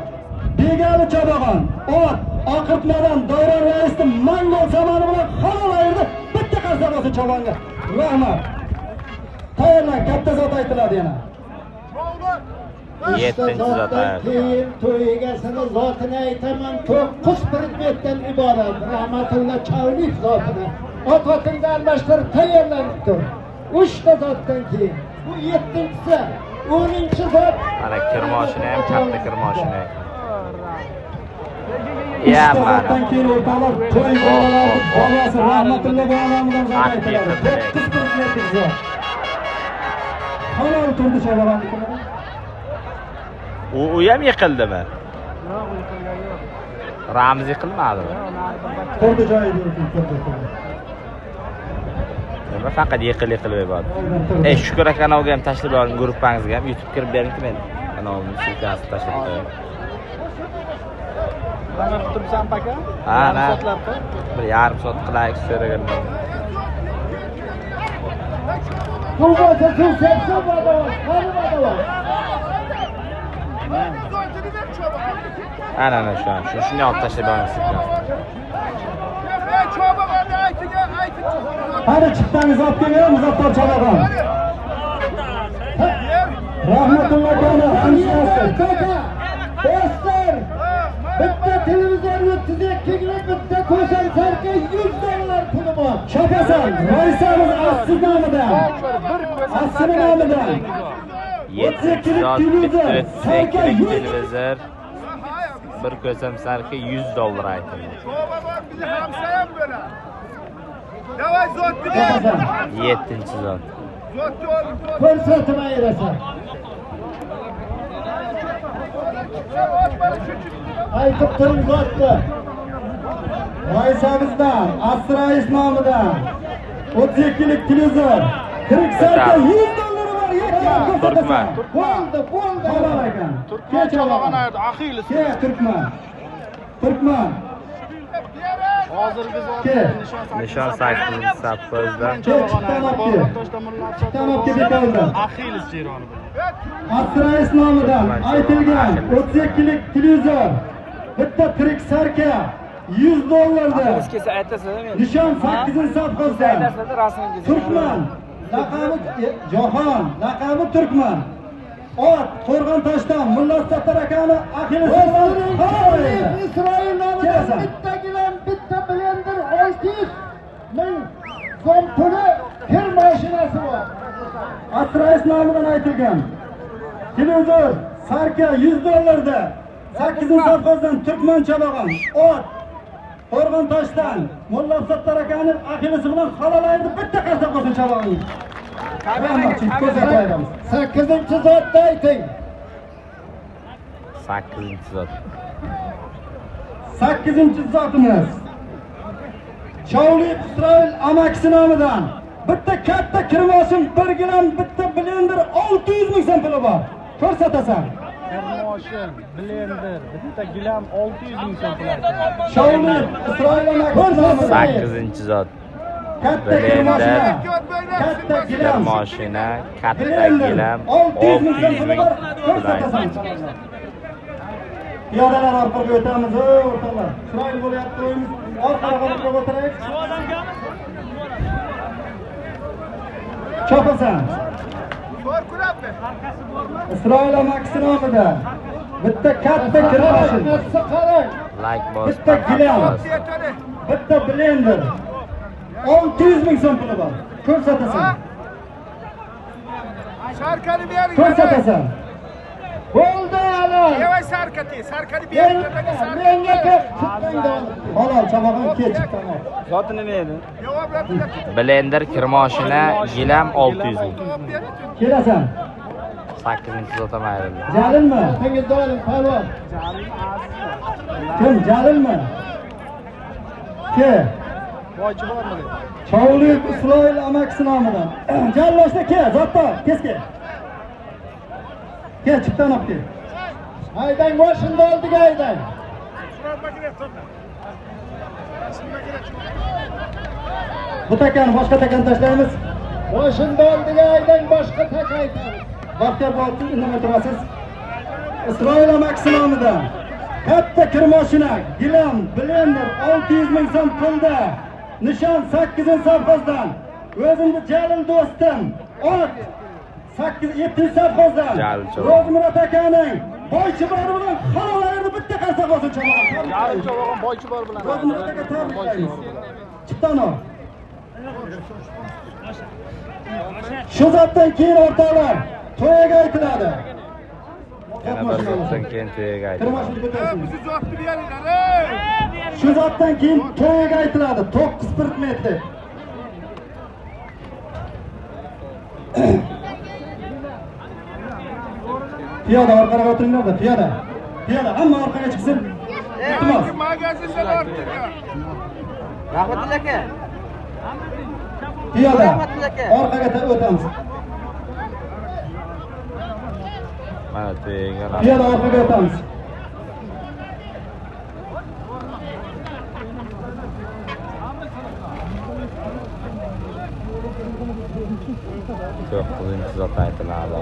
Begali chog'on, ot, oqirtmadan Davron raisning mangol samani bilan halol ayirdi. Bitta qarsa bo'lsin chog'onga. Rahmat. Tayyorlan, katta zot aytiladi yana. 7-zot Keyin to'y egasini zotini aytaman, 9 predmetdan iborat. Rahmatullo Chavlik zotini. Ot-otingni almashtirib tayyorlanib tur. 3 ta zotdan keyin. Bu 7-si, 10-chi zot. Mana kirmoshina ham katta kirmoshina. Ya mana. Zotdan keyin o'rtoqlar to'y bolalar bolasi Rahmatullo bolamizdan zot aytiladi. 9 predmetlik zot. Halol turdi chog'onniklar. U ham yiqildimi? Ramzi yiqilmadimi? Turdi joyida turdi. Nima faqat yiqilib bo'ldi. Shukur kanalga ham tashlab oling, gruppangizga ham YouTube kirib bering-ki men. Kanalimni silkasini tashlab qo'yaman. Mana turibsan paka? Ha, bir yarim soat qilaylik so'raganman. Bu bo'lsa suv sepsa bo'ladi, qani bo'ladi. Ana shuni olib tashlab oling silkasini. Hadi chiqtangiz olib kelgan Muzaffar chog'on. Rahmatullo kana hamshirasi. Do'stlar, bitta televizor 32 ga bitta ko'san sarka $100 puli bor. Shopasan, raisamiz Assiz nomidan. Assiz nomidan. 7 zot televizor. Bir ko'sam sarki $100 aytildi. Bizi hamsayam böyle. Davay zotni ber. Shopasan. 7-zot. Zotni olib. Ko'rsatma ayirasan. Aytib turing zotni. Raisamizdan, Assiz rais nomidan 32lik televizor. Tirik sarka $100 var. Turkman. Bo'ldi. Halol ekan. Turkman chog'on ayirdi, Axilis. Ke Turkman. Hozirgi zot Ke. Nishon 8-sapozdan. Tanobga bekaldan. Axilis jeroni bilan. Assiz rais nomidan aytilgan 32lik televizor. Bitta tirik sarka $100 da. Kelsa aytasizlar men. Nishon 8-sapozdan. Aytasizlar rasmingizni. Turkman. Laqabi Jahon, laqabi Turkman. Ot, Qo'rg'on toshdan Mulla Sattar akani Axilis Isroil nomidan bitta gilam, bitta blender 600 ming so'm puli kir mashinasi bor. Assiz rais nomidan aytilgan televizor sarka $100 da. 8-sapozdan Turkman chalog'on. Ot, Qo'rg'on toshdan Mulla Sattar akani Axilisi bilan halolaydi bitta qarsa qo'sin chalog'on. Rahmat, ko'rsatib beramiz. 8-chi zotni ayting. 8-zot. 8-chi zotimiz Chavlik Isroil amakisi nomidan bitta katta kirmosin, bir gilam, bitta blender 600 ming so'm puli bor. Ko'rsatasan. termoshin, blender, bitta gilam 600 ming so'm pul. Shovli Isroil Amakov 8-chi zot. katta kirmoshina, Blender, katta gilam, mashina, katta gilam 600 ming pul. piyodalar orqaga o'tamiz, o'rtoqlar. Isroil bo'lyapti o'yimiz. Orqaga qarab o'tiraylik. Chopilsan. Isroil Amakov nomida bitta katta kirmoshina, Like bitta gilam, bitta blender 600 ming so'm puli bor. Ko'rsatasan. Sarkani bering. Ko'rsatasan. Bo'ldi hali. Yevay sarkani bering. Menga halol chavag'im kech. Zoti nima edi? Blender, kirmoshina, gilam 600 ming. Kelasan. 8-chi zot ham ayrildi. Jalilmi? Sengiz doim palvon. Kim Jalilmi? Ke? Boychi bormi? Chovli Isroil Amakov nomidan. Jalloshda ke, zotda, keske. Ke, chiqdan olib kel. Haydang, boshingni oldiga haydang. Bu takani boshqa takani tashlaymiz. Boshingni oldiga haydang, boshqa taka aytamiz. Baxtiyor bo'lib, indamay turasiz. Isroil Amakov nomidan katta kirmoshina, gilam, blender 600 ming so'm pulda. Nishon 8-safhozdan. O'zimni Jalil do'stim. Ot 7 safhozdan. Ro'zmurat akaning boychi bor bilan xalolarni bitta qarsa bo'lsin chamoq. Jalil chavog'im boychi bor bilan. Ro'zmurat aka tabriklaymiz. Chiqtano. Shu zotdan keyin o'rtoqlar to'yga aytiladi. Yana bir zotdan keyin to'yga aytiladi. Bizi zotni beringlar. Shu zotdan keyin to'yga aytiladi. 9 sport metri. Piyoda orqaga o'tiringlar-da, piyoda. Piyoda hamma orqaga chiqsin. Iltimos. Magazindan ortga. Rahmatilla aka. Piyoda orqaga o'tamiz. Mana to'yga. Piyoda orqaga o'tamiz. To'qqizinchi zot aytiladi.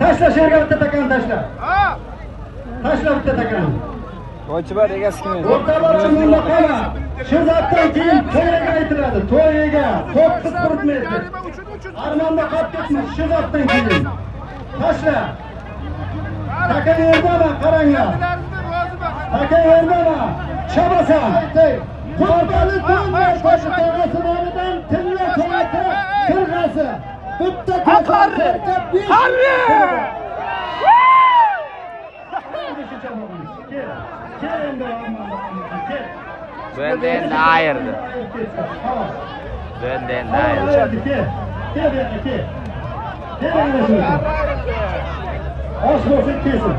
Tashla sherga bitta takani tashla. Ha! Tashla bitta takani. Boychi bor egasi kim edi? O'rtalar chimunda qala. Shu zotdan keyin to'yga aytiladi. To'yga 9 sport metri. Armonda qolib ketma, shu zotdan keyin. Tashla. Taka yerdami? Qaranglar. Taka yerdami? Chabasan. Qo'rqali to'yga qo'shib tog'asi nomidan tilla to'yga kirg'asi. Bitta qarri. Qarri. Endi ayirdi. Endi ayirdi. Osmosin kesin.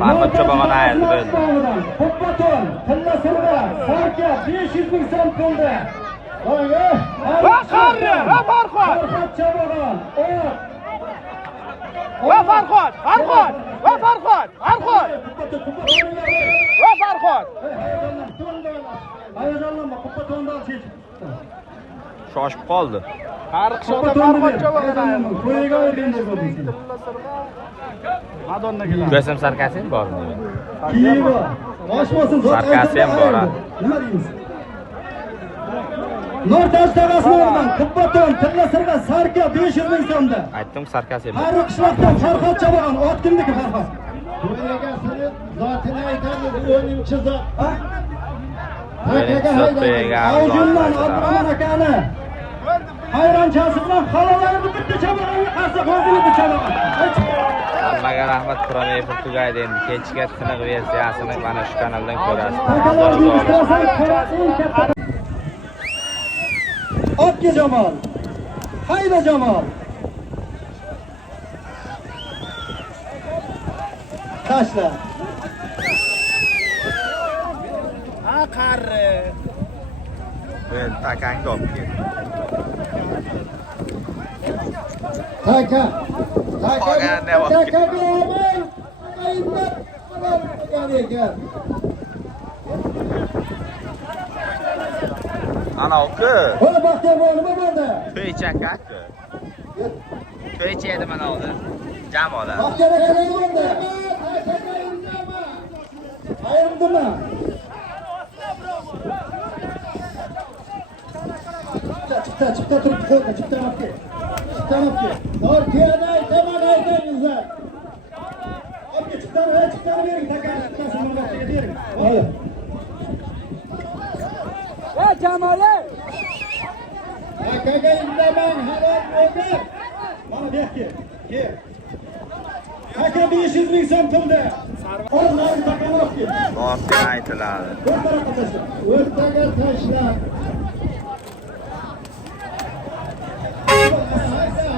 Mahmud Chobog'on ayirdi bo'ldi. Qoppaton, tilla sirga, sarka 500 ming so'm pulda. Va qarri, va Farxod. Chobog'on, Va Farxod, Farxod, va Farxod, Farxod. Va Farxod. Hayajonlanma, qoppatondan chechib. Shoshib qoldi. Qariqshoda Farxod chavog'ini. To'yga o'rganda bo'lding. Madonna gilam. Ko'sim sarkasi ham bormi? Kiyibo. Oshmosin zot. Sarkasi ham bor. Nima deymiz? Nortaj tog'asidan qoppaton, tilla sirga, sarka 500 ming so'mda. Aytdim sarkasi ham. Har qishloqdan Farhod Chavog'on, ot kimniki Farhod? To'ygasini zotini aytadi, 10-chi zot. Avjundan Abdurahmon akani hayronchasi bilan xalolarni bitta Chavog'onga qarsa o'zini Chavog'on. Hammaga rahmat. Qur'on tugaydi endi. Kechga tiniq versiyasini mana shu kanaldan ko'rasiz. Otga Jamol. Hayda Jamol. Tashla. Ha qarri. Ben takangni olib kel. Taka. Qolganine bak. Ana oku. Qo'y Baxtiyor nima bo'ldi? To'ycha kakku. To'ycha edi mana oldi. Jamoalar. Baxtiyor aka nima bo'ldi? Ayrimdimi? Chipta turibdi qo'yda, chipta olib Tortiyani aytangizlar. Olib chiptani bering, takani chiptasini Baxtiyorga bering. Ho'p. Jamoli. Akaga indamang, halol bo'ldi. Mana bu yerga. Kel. Aka 500 ming so'm pulda. O'rnini takani olib kel. Vaqti aytiladi. O'rtaga tashla.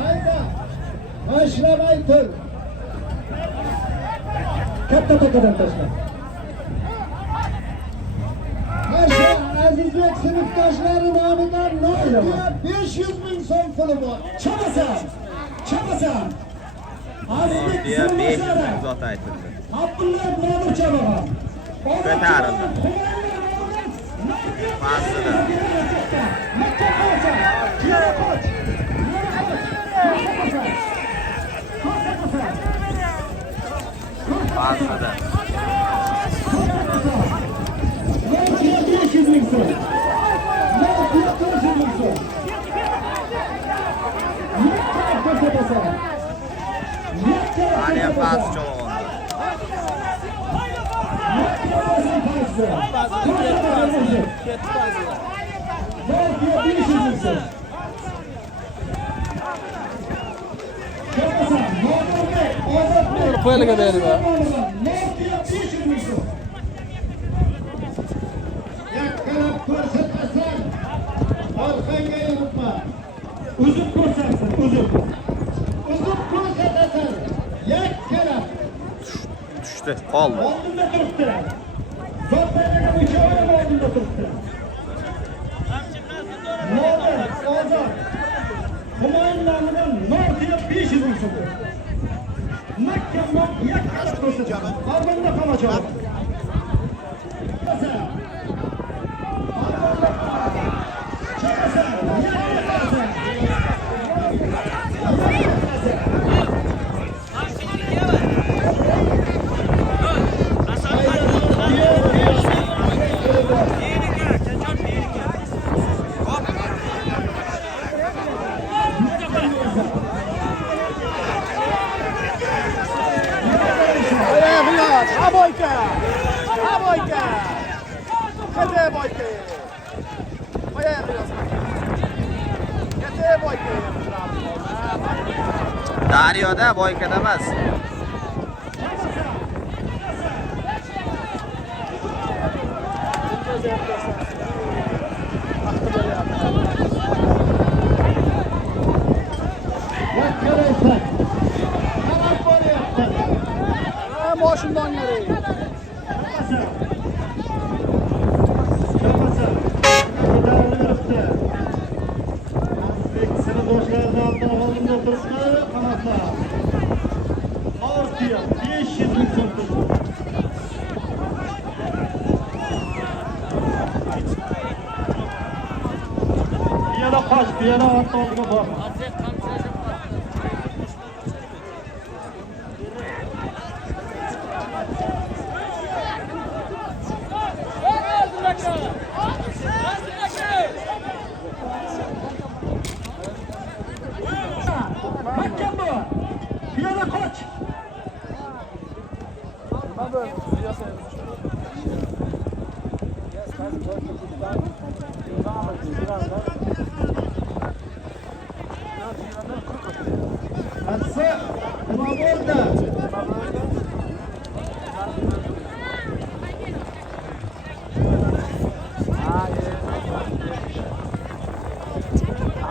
Hayda. Tashlamay tur. Katta to'qadan tashla. Asha Azizbek sinfdoshlari nomidan 500 ming so'm puli bor. Chabasan. Azizbek Diye 500 ming sinfdoshlari. zot aytildi. Abdulla Bodur chabagan. Ko'tarildi. Fazlida. Fazlida. 500 ming so'm. 500 ming so'm. Aliya faz cho'g'on. Qo'yliga berdi. Yakkalab ko'rsatasan. Orqangga yurma. Uzib ko'rsatsin, uzib ko'rsatasan. Yakkalab. Tushdi, qoldi. Oldinda turibdi. Zotaga uchoqlar oldinda turibdi. Nodir, Ozod. Humoyun nomidan Nordiya 500 ming so'm. Makkamdan yakkalab ko'rsatasan. Oldinda qamachoq. Daryoda, Boykada emas. Moshindan yurey. Yana hatta oldiga bor.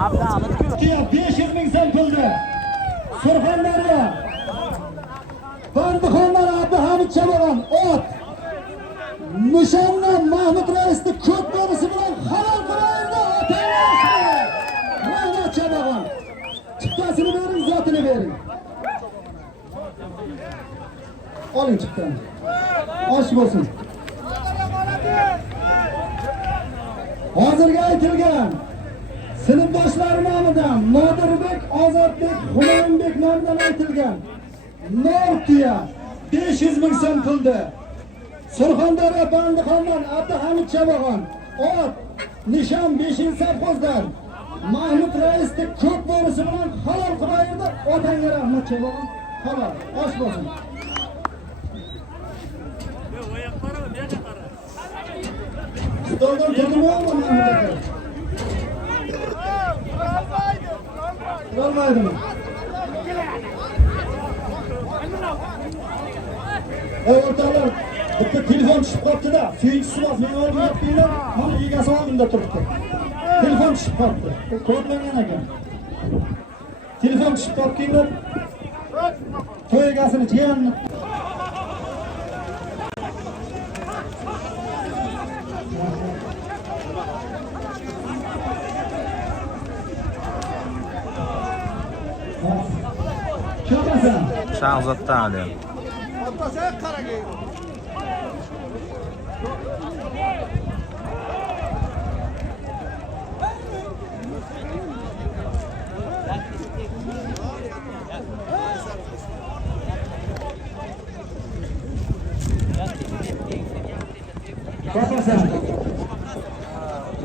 Abda 500 ming so'm puldi. Surxondaryo. Bandixonlar Abduhamid Chabagan ot. Nishondan Mahmud Raisni ko'p berisi bilan halol qilaydi. Otangizga. Mahmud Chabagan. Chiptasini bering, zotini bering. Oling chiqdan. Osh bo'lsin. Hozirga aytilgan sinfdoshlari nomidan Nodirbek, Ozodbek, Humoyinbek nomidan aytilgan Nortiya 500 ming so'm puldi. Surxondaryo Bandixondan Abduhamid Chabag'on, ot, nishon 5-safhozdan Mahmud raisning ko'p bo'lishi bilan halol qilaydi. Otangga rahmat Chabag'on. Halol, osh bo'lsin. Stoldan turmayapmi Mahmud aka? Turolmaydimi? O'rtoqlar, bitta telefon tushib qolibdi-da. Suyunchisi bor, men olib yotdinglar. Mana egasi oldimda turibdi. Telefon tushib qolibdi. Ko'rmagan ekan. Telefon tushib qolibdinglar. To'y egasini jiyanni Shahzoddan olyapti. Kapasan.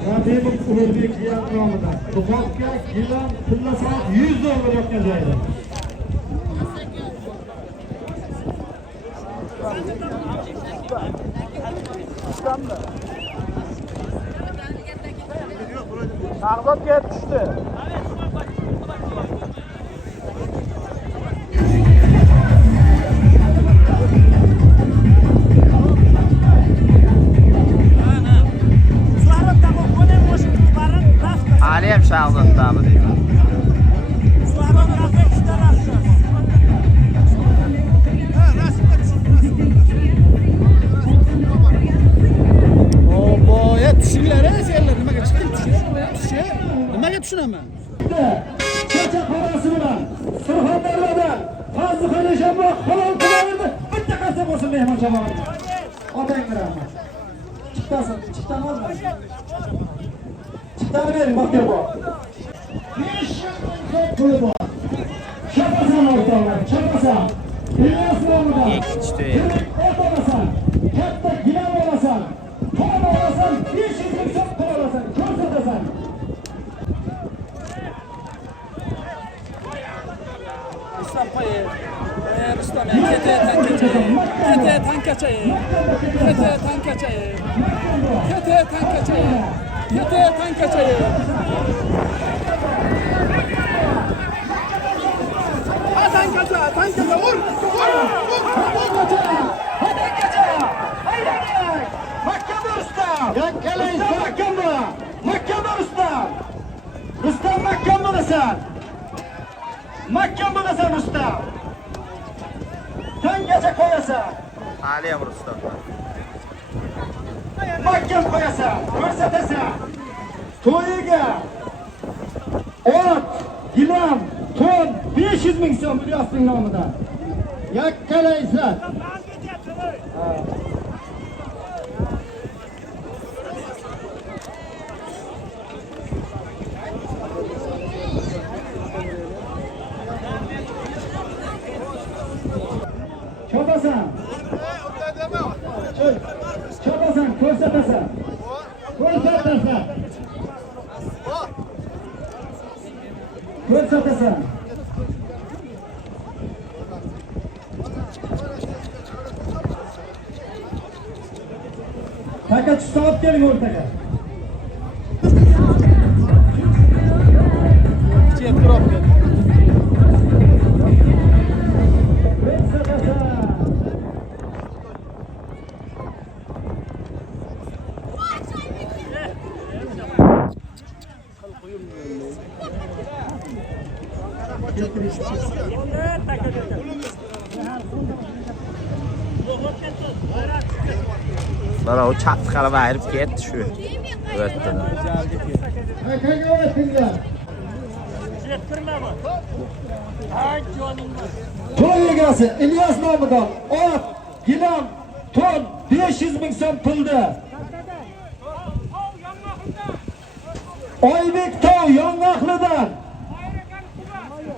Rabibov Ulug'bek nomidan. Tuproqqa gilam pilla soat $100 yotgan joyda. Shahzodga tushdi. Ali ham Shahzoddanmi deyman. Nimaga tushunaman? Chacha qorasi bilan Surxondaryodan Fazlixon Eshonboy halol qilaydi. Bitta qasam bo'lsin mehmon jamoat. Otangga rahmat. Chiqtasin, chiqtan olma. Chiqtan bering baxtiyor bor. 500 puli bor. Chapasan o'rtoqlar, chapasan. Ilyos nomidan. Ikkita. O'torasan. Katta gilam olasan. To'g'ri olasan, 500 ming so'm pul olasan. Ko'rsatasan. Rustam kete tankachaye. Tankacha vur. Makka Rustam. Yakkalaysa Makka Rustam. Rustam Makka bo'lasan. Makka bo'lasan Rustam. Tangacha qo'yasan. Ali ham Rustamdan. Makka qo'yasan, ko'rsatasan. To'yiga ot, gilam, to'n 500 ming so'm Ilyosning nomidan. Yakkalaysa. Chopasan. Chopasan, ko'rsatasan. Ko'rsatasan. Taka tushib olib keling o'rtaga. Jet turib ket. Bana o çat kalama ayırıp gitti şu. Evet. Qayerga o'tdinglar? To'y egasi Ilyos nomidan ot gilam, ton 500 ming so'm puldi. Oybek Tov Yong'oqlidan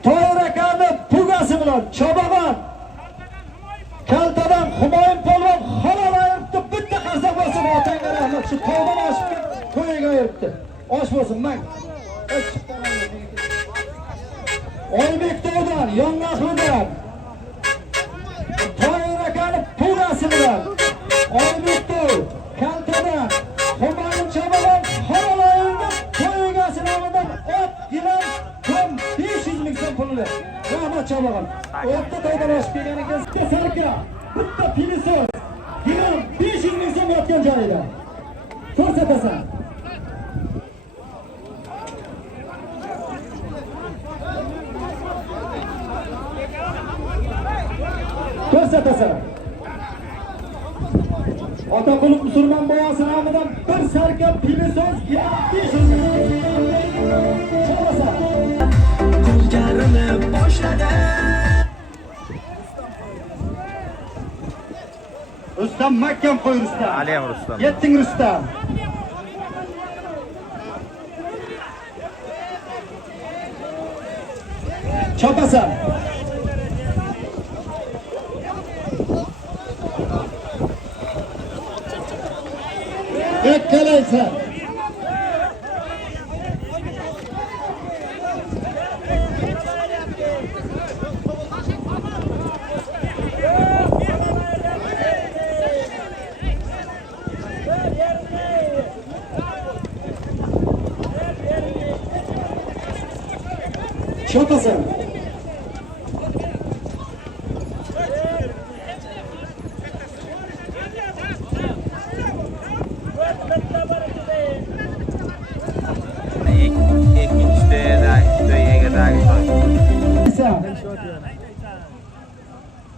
Toyir akani pugasi bilan Chobag'on Kaltadan Humoyun polvon halol ayiribdi. Bitta qazoq bo'lsin otangga rahmat. Shu tog'dan oshib to'yiga ayiribdi. Osh bo'lsin, mang. Oybek Tovdan Yong'oqlidan Toyir akani pugasi bilan Oybek Tov Kaltadan Humoyun Chobag'on halol ayiribdi. To'yigasi nomidan ot gilam tom 500 ming so'm pulli. Rahmat Chobag'on. O'tda to'ydan oshib kelgan ekan. Sarka bitta pilisoz gilam 500 ming so'm yotgan joyida. Ko'rsatasan. Ko'rsatasan. Otaqulov musulmon bobosi nomidan bir sarka pilisoz gilam 500 ming so'm. Ko'rsatasan. Rustam mahkam qo'y Rustam. Aliyam Rustam. Yetding Rustam. Chopasan. Ekkalaysan. Chopasan.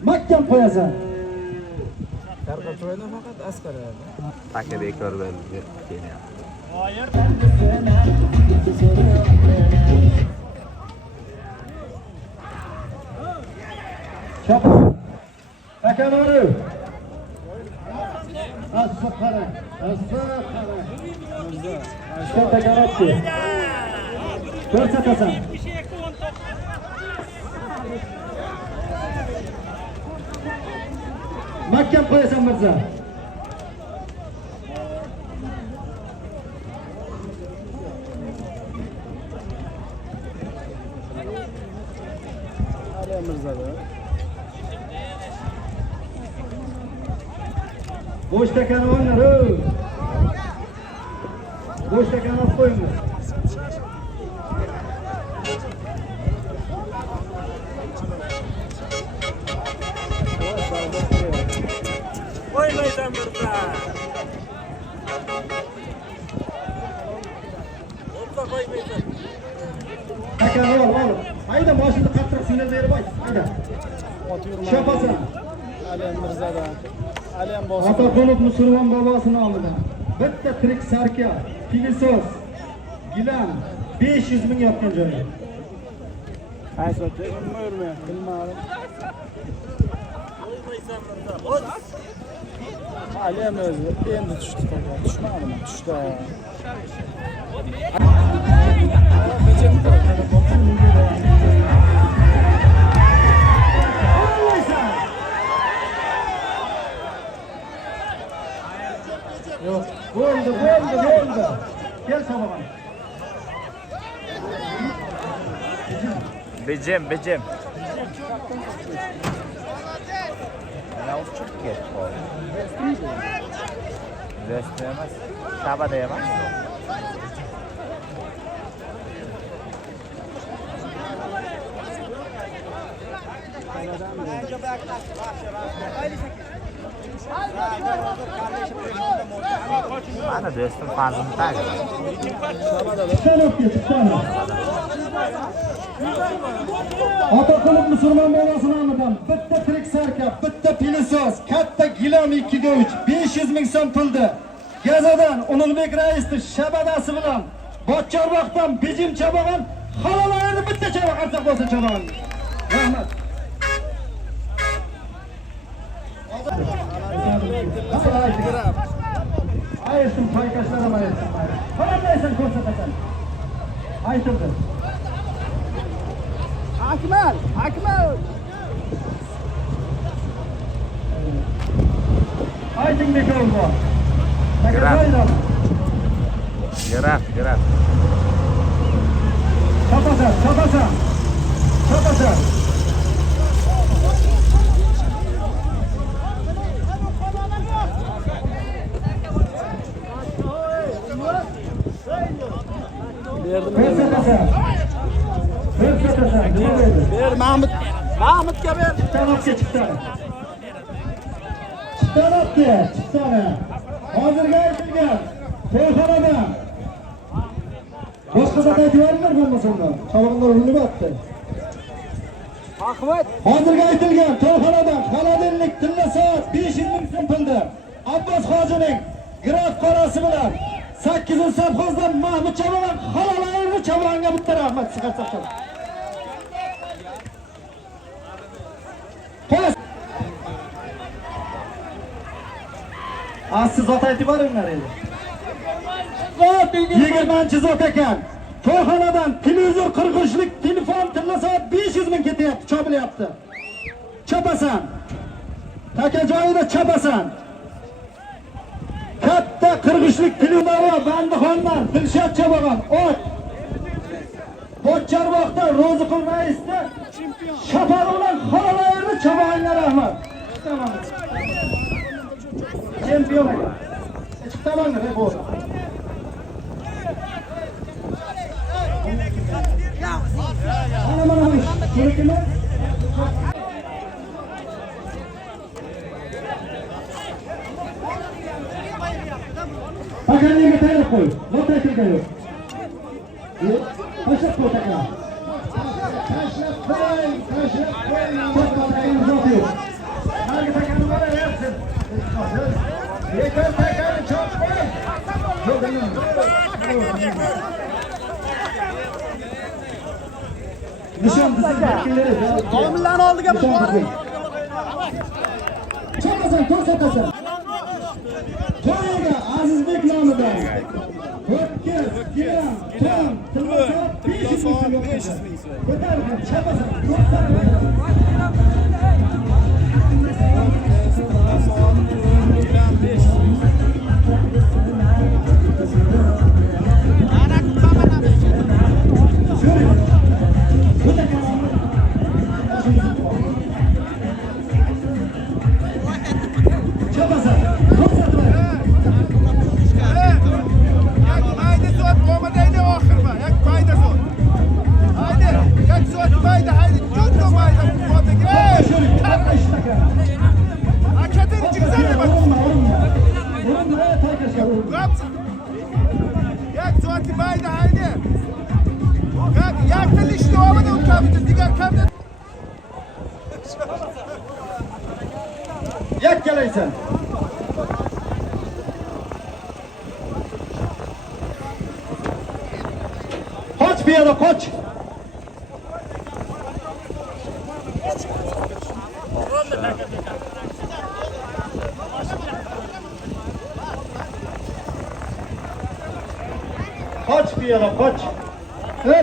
Mahkam qo'yasan. Taka bekor bo'ldi. Chop. Takalori. Asli qara. Shunday takalotdi. Ko'rsatasan. Mahkam qo'yasan mirzo. Ali Mirzada. Bo'sh takani olinglar. Bo'sh takani olib qo'yinglar. Qo'ymaysan Mirza. O'tsa qo'ymaysan. Takani ol. Hayda mashina qattiq signal berib qo'y. Hayda. Chopasan. Ali Mirzadan. Ali bosh. Otaqulov musulmon bobosi nomidan bitta tirik sarka, pilisoz, gilam 500 ming yotgan joyi. Qaysi o'rma, bilmadim. Ali o'zi endi tushdi to'g'ri. Tushmadimi? Tushdi. Yo'q, bo'ldi. Kel Chobag'on. Bejem. Ya uçup ketdi. Rest emas, Shabada emas. Mana do'stim Fazim tag. Otaqulov musulmon bobosi nomidan bitta tirik sarka, bitta pilisoz, katta gilam 2 ga 3, 500 ming so'm puldi. Gazadan Ulug'bek raisning shabadasi bilan Botchorboqdan Bijim Chobag'on halol ayirdi. Bitta Chobag'on artaq bo'lsa Chobag'on. Rahmat. aytın. Ayırsın, paykaşlarım ayırsın. Kalandaysan ko'rsatasan. Aytıldı. Akmal. Aytın bekor bu. Graf. Çapasan. Ber Mahmudga ber. Çıktan. Hozirga aytilgan to'yxonada boshqa zat aytib yubordilar bo'lmasanda. Chavag'lar urilib o'tdi. Ahmet. Hozirga aytilgan to'yxonada xolodilnik tilla soat 500 ming so'm puldi. Abbos hojining graf qorasi bilan 8-safhozdan Mahmud Chavag'an xololayni Chavag'anga bitta rahmat chiqarsa. Siz zot aytib boringlar endi. 20 zot ekan. To'yxonadan televizor 43lik telefon tilla soat 500 ming ketyapti, chopilyapti. Chapasan. Taka joyida chapasan. Katta 43lik televizor Bandixondan Dilshod Chavag'an ot. Bochcharvoqda Ro'ziqul raisda shafar bilan xolalarni Chavag'anga rahmat. Chempion. Chiqtamanlar bu. Mana kerakmi? Pakanliga tayyor qo'y. Lot aytilgan yo'q. Tashlab qo'y takan. Tashlab qo'y. Nargi takanni boraversin. Yeter takanni çok qo'y. Nishon vakillari. Domillarni oldiga bir boring. Ko'rsatasan. To'yga Azizbek nomidan 4 kilogram ton tilmosa 500 ming so'm. Ko'tarib chapasan. Yak gelaysan. Qoch bir yoqqa qoch. Qoch bir yoqqa qoch.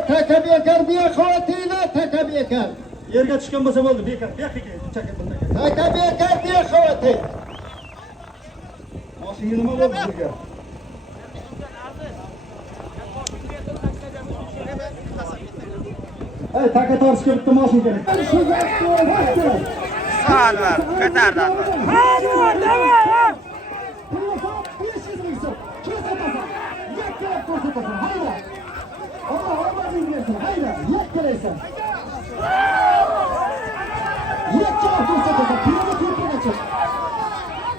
Taka bekar xovatinglar, taka bekar. Yerga tushgan bo'lsa bo'ldi, bekor. Chaka bunday. Taka bekar diye xovating. Moshinga nima bo'ldi sizga? Hey, taka tortishga bitta moshin kerak. Anvar, ko'tardi Anvar. Anvar, davay! 500 ming so'm. Ko'rsatasan. Yakkalab ko'rsatasan. Hayda. Allah omading bersin. Hayda, yakkalaysan. Yakkalab ko'rsatasan. Pulni ko'taracak.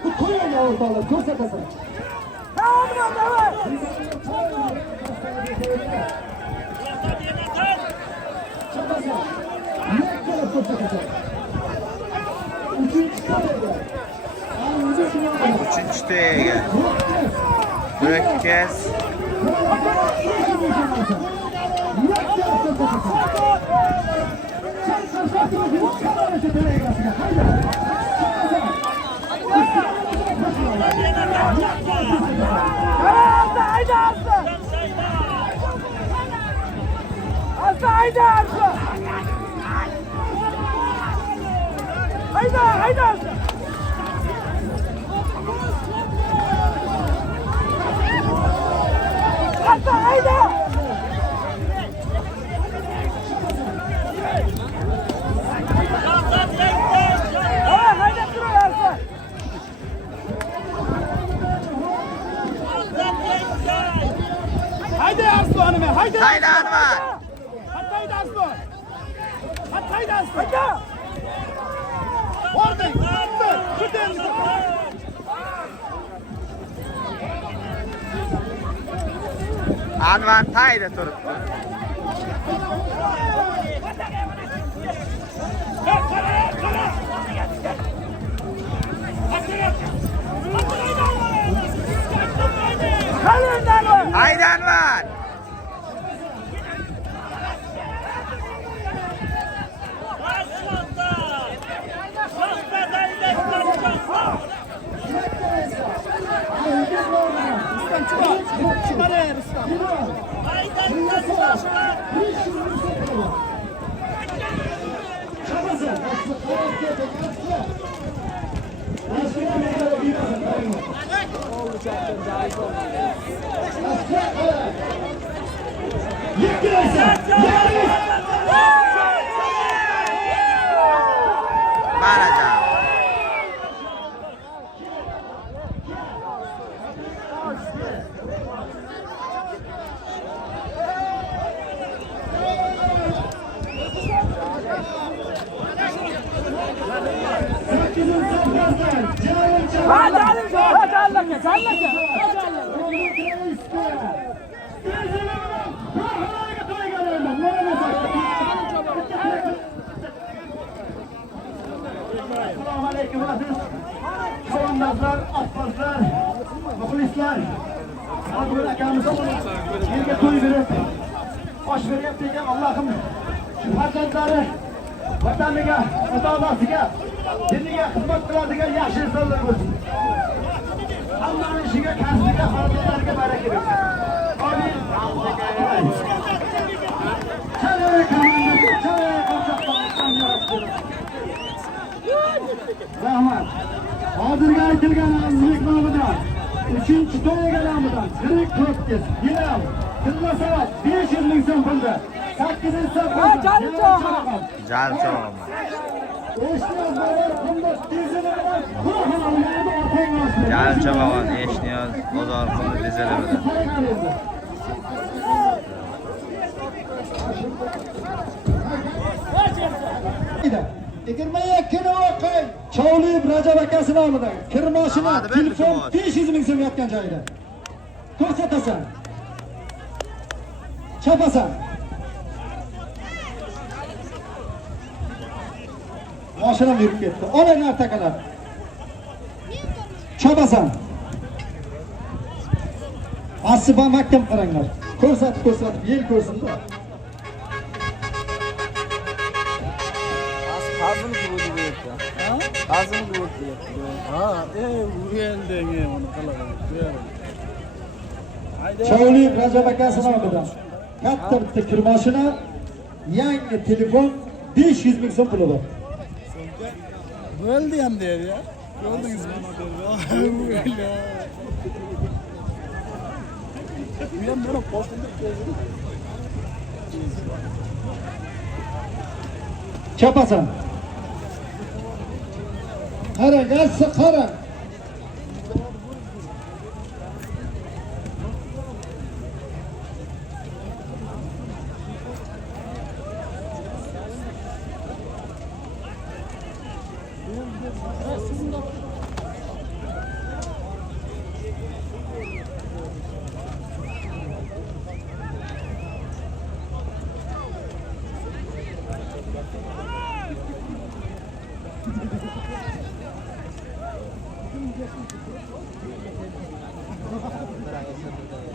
Bu qo'yanga o'rtoqlar ko'rsatasan. Anvar, davay! Yakkalab ko'rsatasan. Uchinchi to'yaga. Ho'kiz. Hayda. hayda Arslan. Hayda Arslan. Arslan hayda. Hayda dur Arslan. Haydi Arslan'ım haydi. Haydi Anvar. Haydi Arslan. Haydi Arslan. Haydi. Orada. Şuradan. Anvar tayda turibdi. Haydi Anvar. Baraja. Assalomu alaykum aziz chavandozlar, aspazlar, muxlislar. Abdul akamiz yerga to'y berib, osh beryapti ekan. Allohim shu farzandlari vataniga, ota-onasiga, diniga xizmat qiladigan yaxshi insonlar bo'lsin. Hammaning ishiga, kasbiga, farzandlariga baraka bersin. Amin. Rahmat. Hozirgi aytilgan azizlik nomidan 3-to'y egalamidan tirik to'kkiz gilam tilla savat 500 ming so'm pulda 8-so'm Jan cho'g'im. Jan cho'g'im Eshniyoz bozor qilib bezalamadi. Chovlib Rajab akasi nomidan kirmoshina telefon 500 ming so'm yotgan joyida. Ko'rsatasan. Chapasan. Mashina yurib ketdi. Olinglar takalar. Chapasan. Asiba mahkam qaranglar. Ko'rsatib yel ko'rsin-da. Hazım gibi diyordu. Ha? Hazım gibi diyordu. Ha, uyandenge onu kalabalık. Chovli Rajab akasi nomidan katta bitta kirmoshina, yangi telefon 500 ming so'm puli bor. Bo'ldi ham der ya. Ko'rdingizmi? Bu ham mana qo'shimda keldi. Chapasan. Qarang, asli qarang.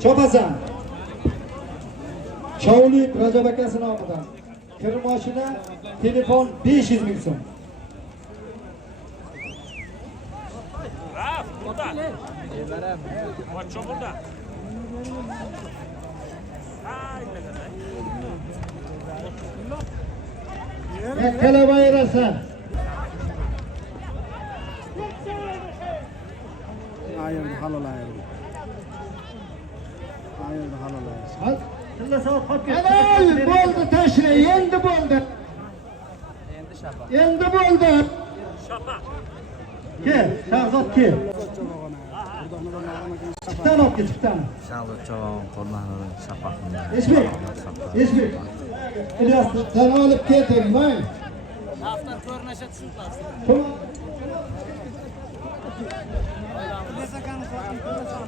Chopasan. Chovli Rajab akasi nomidan kirmoshina, telefon 500 ming so'm. Yakkala bayrasa. Ayırdı halol ayırdı. Ayırdı halol ayırdı. Tilla soat qolib ketdi. Bo'ldi, tashla, endi bo'ldi. Endi bo'ldi. Kel, Shahzod kel. Chiptan olib kel, chiptan. Shahzod chavon qo'rnani shapaqni. Eshbek. Ilyos, tan olib keting, mang. Haftar ko'rnasha tushibsiz.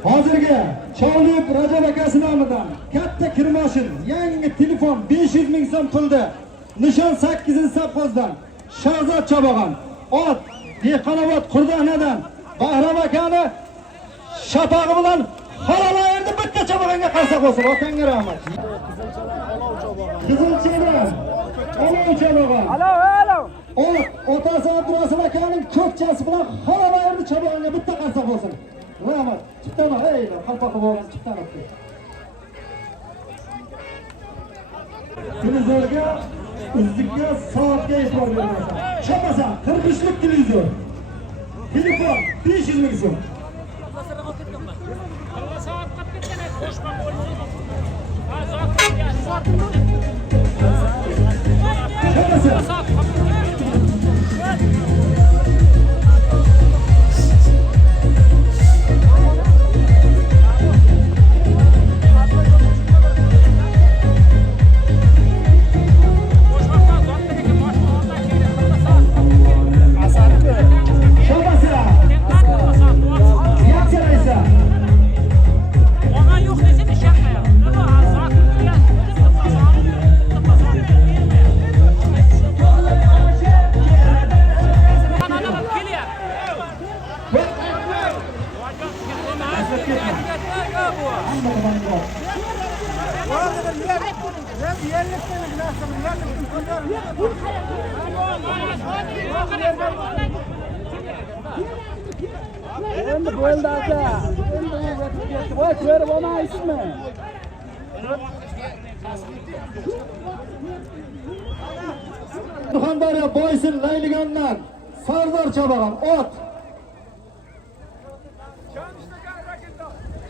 Hozirgi Chovlib Rajab akasi nomidan katta kirmashin, yangi telefon 500 ming so'm puldi. Nishon 8-safhozdan Shahzod Chabog'on. Ot Dehqonobod Qurdanadan Bahrom akani shapog'i bilan halolayirdi bitta Chabog'onga qarsak bo'lsin. Otangga rahmat. Qizilchadan Olov Chabog'on. Alo. Otasi Abdurasul akaning ko'kchasi bilan halolayirdi Chabog'onga bitta qarsak bo'lsin. Rahmat. Chiptani, ey, qalpoqi bo'lgan chiptani olib kel. Televizorga, uzlikka, soatga e'tibor bermaysan. Chopasan, qirg'ishlik televizor. Telefon 500 ming so'm. Chopasan. Endi bo'ldi aka. Voy, ko'rib olmaysizmi? Surxondaryo Boysun Layligondan Sardor Chabog'on ot.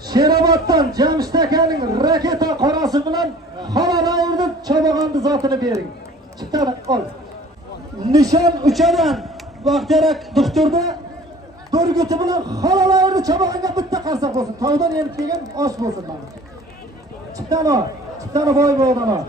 Sheroboddan Jamshid akaning raketa qorasi bilan halolayirdi Chabog'onni zotini bering. Chiptani ol. Nishon uchadan Vaqtiyarak doktorda Dorguti bilan halolayirdi Chabog'onga bitta qarsak bo'lsin. Tavdan yenib kelgan osh bo'lsin mana. Chiptani boy bo'ladan ol.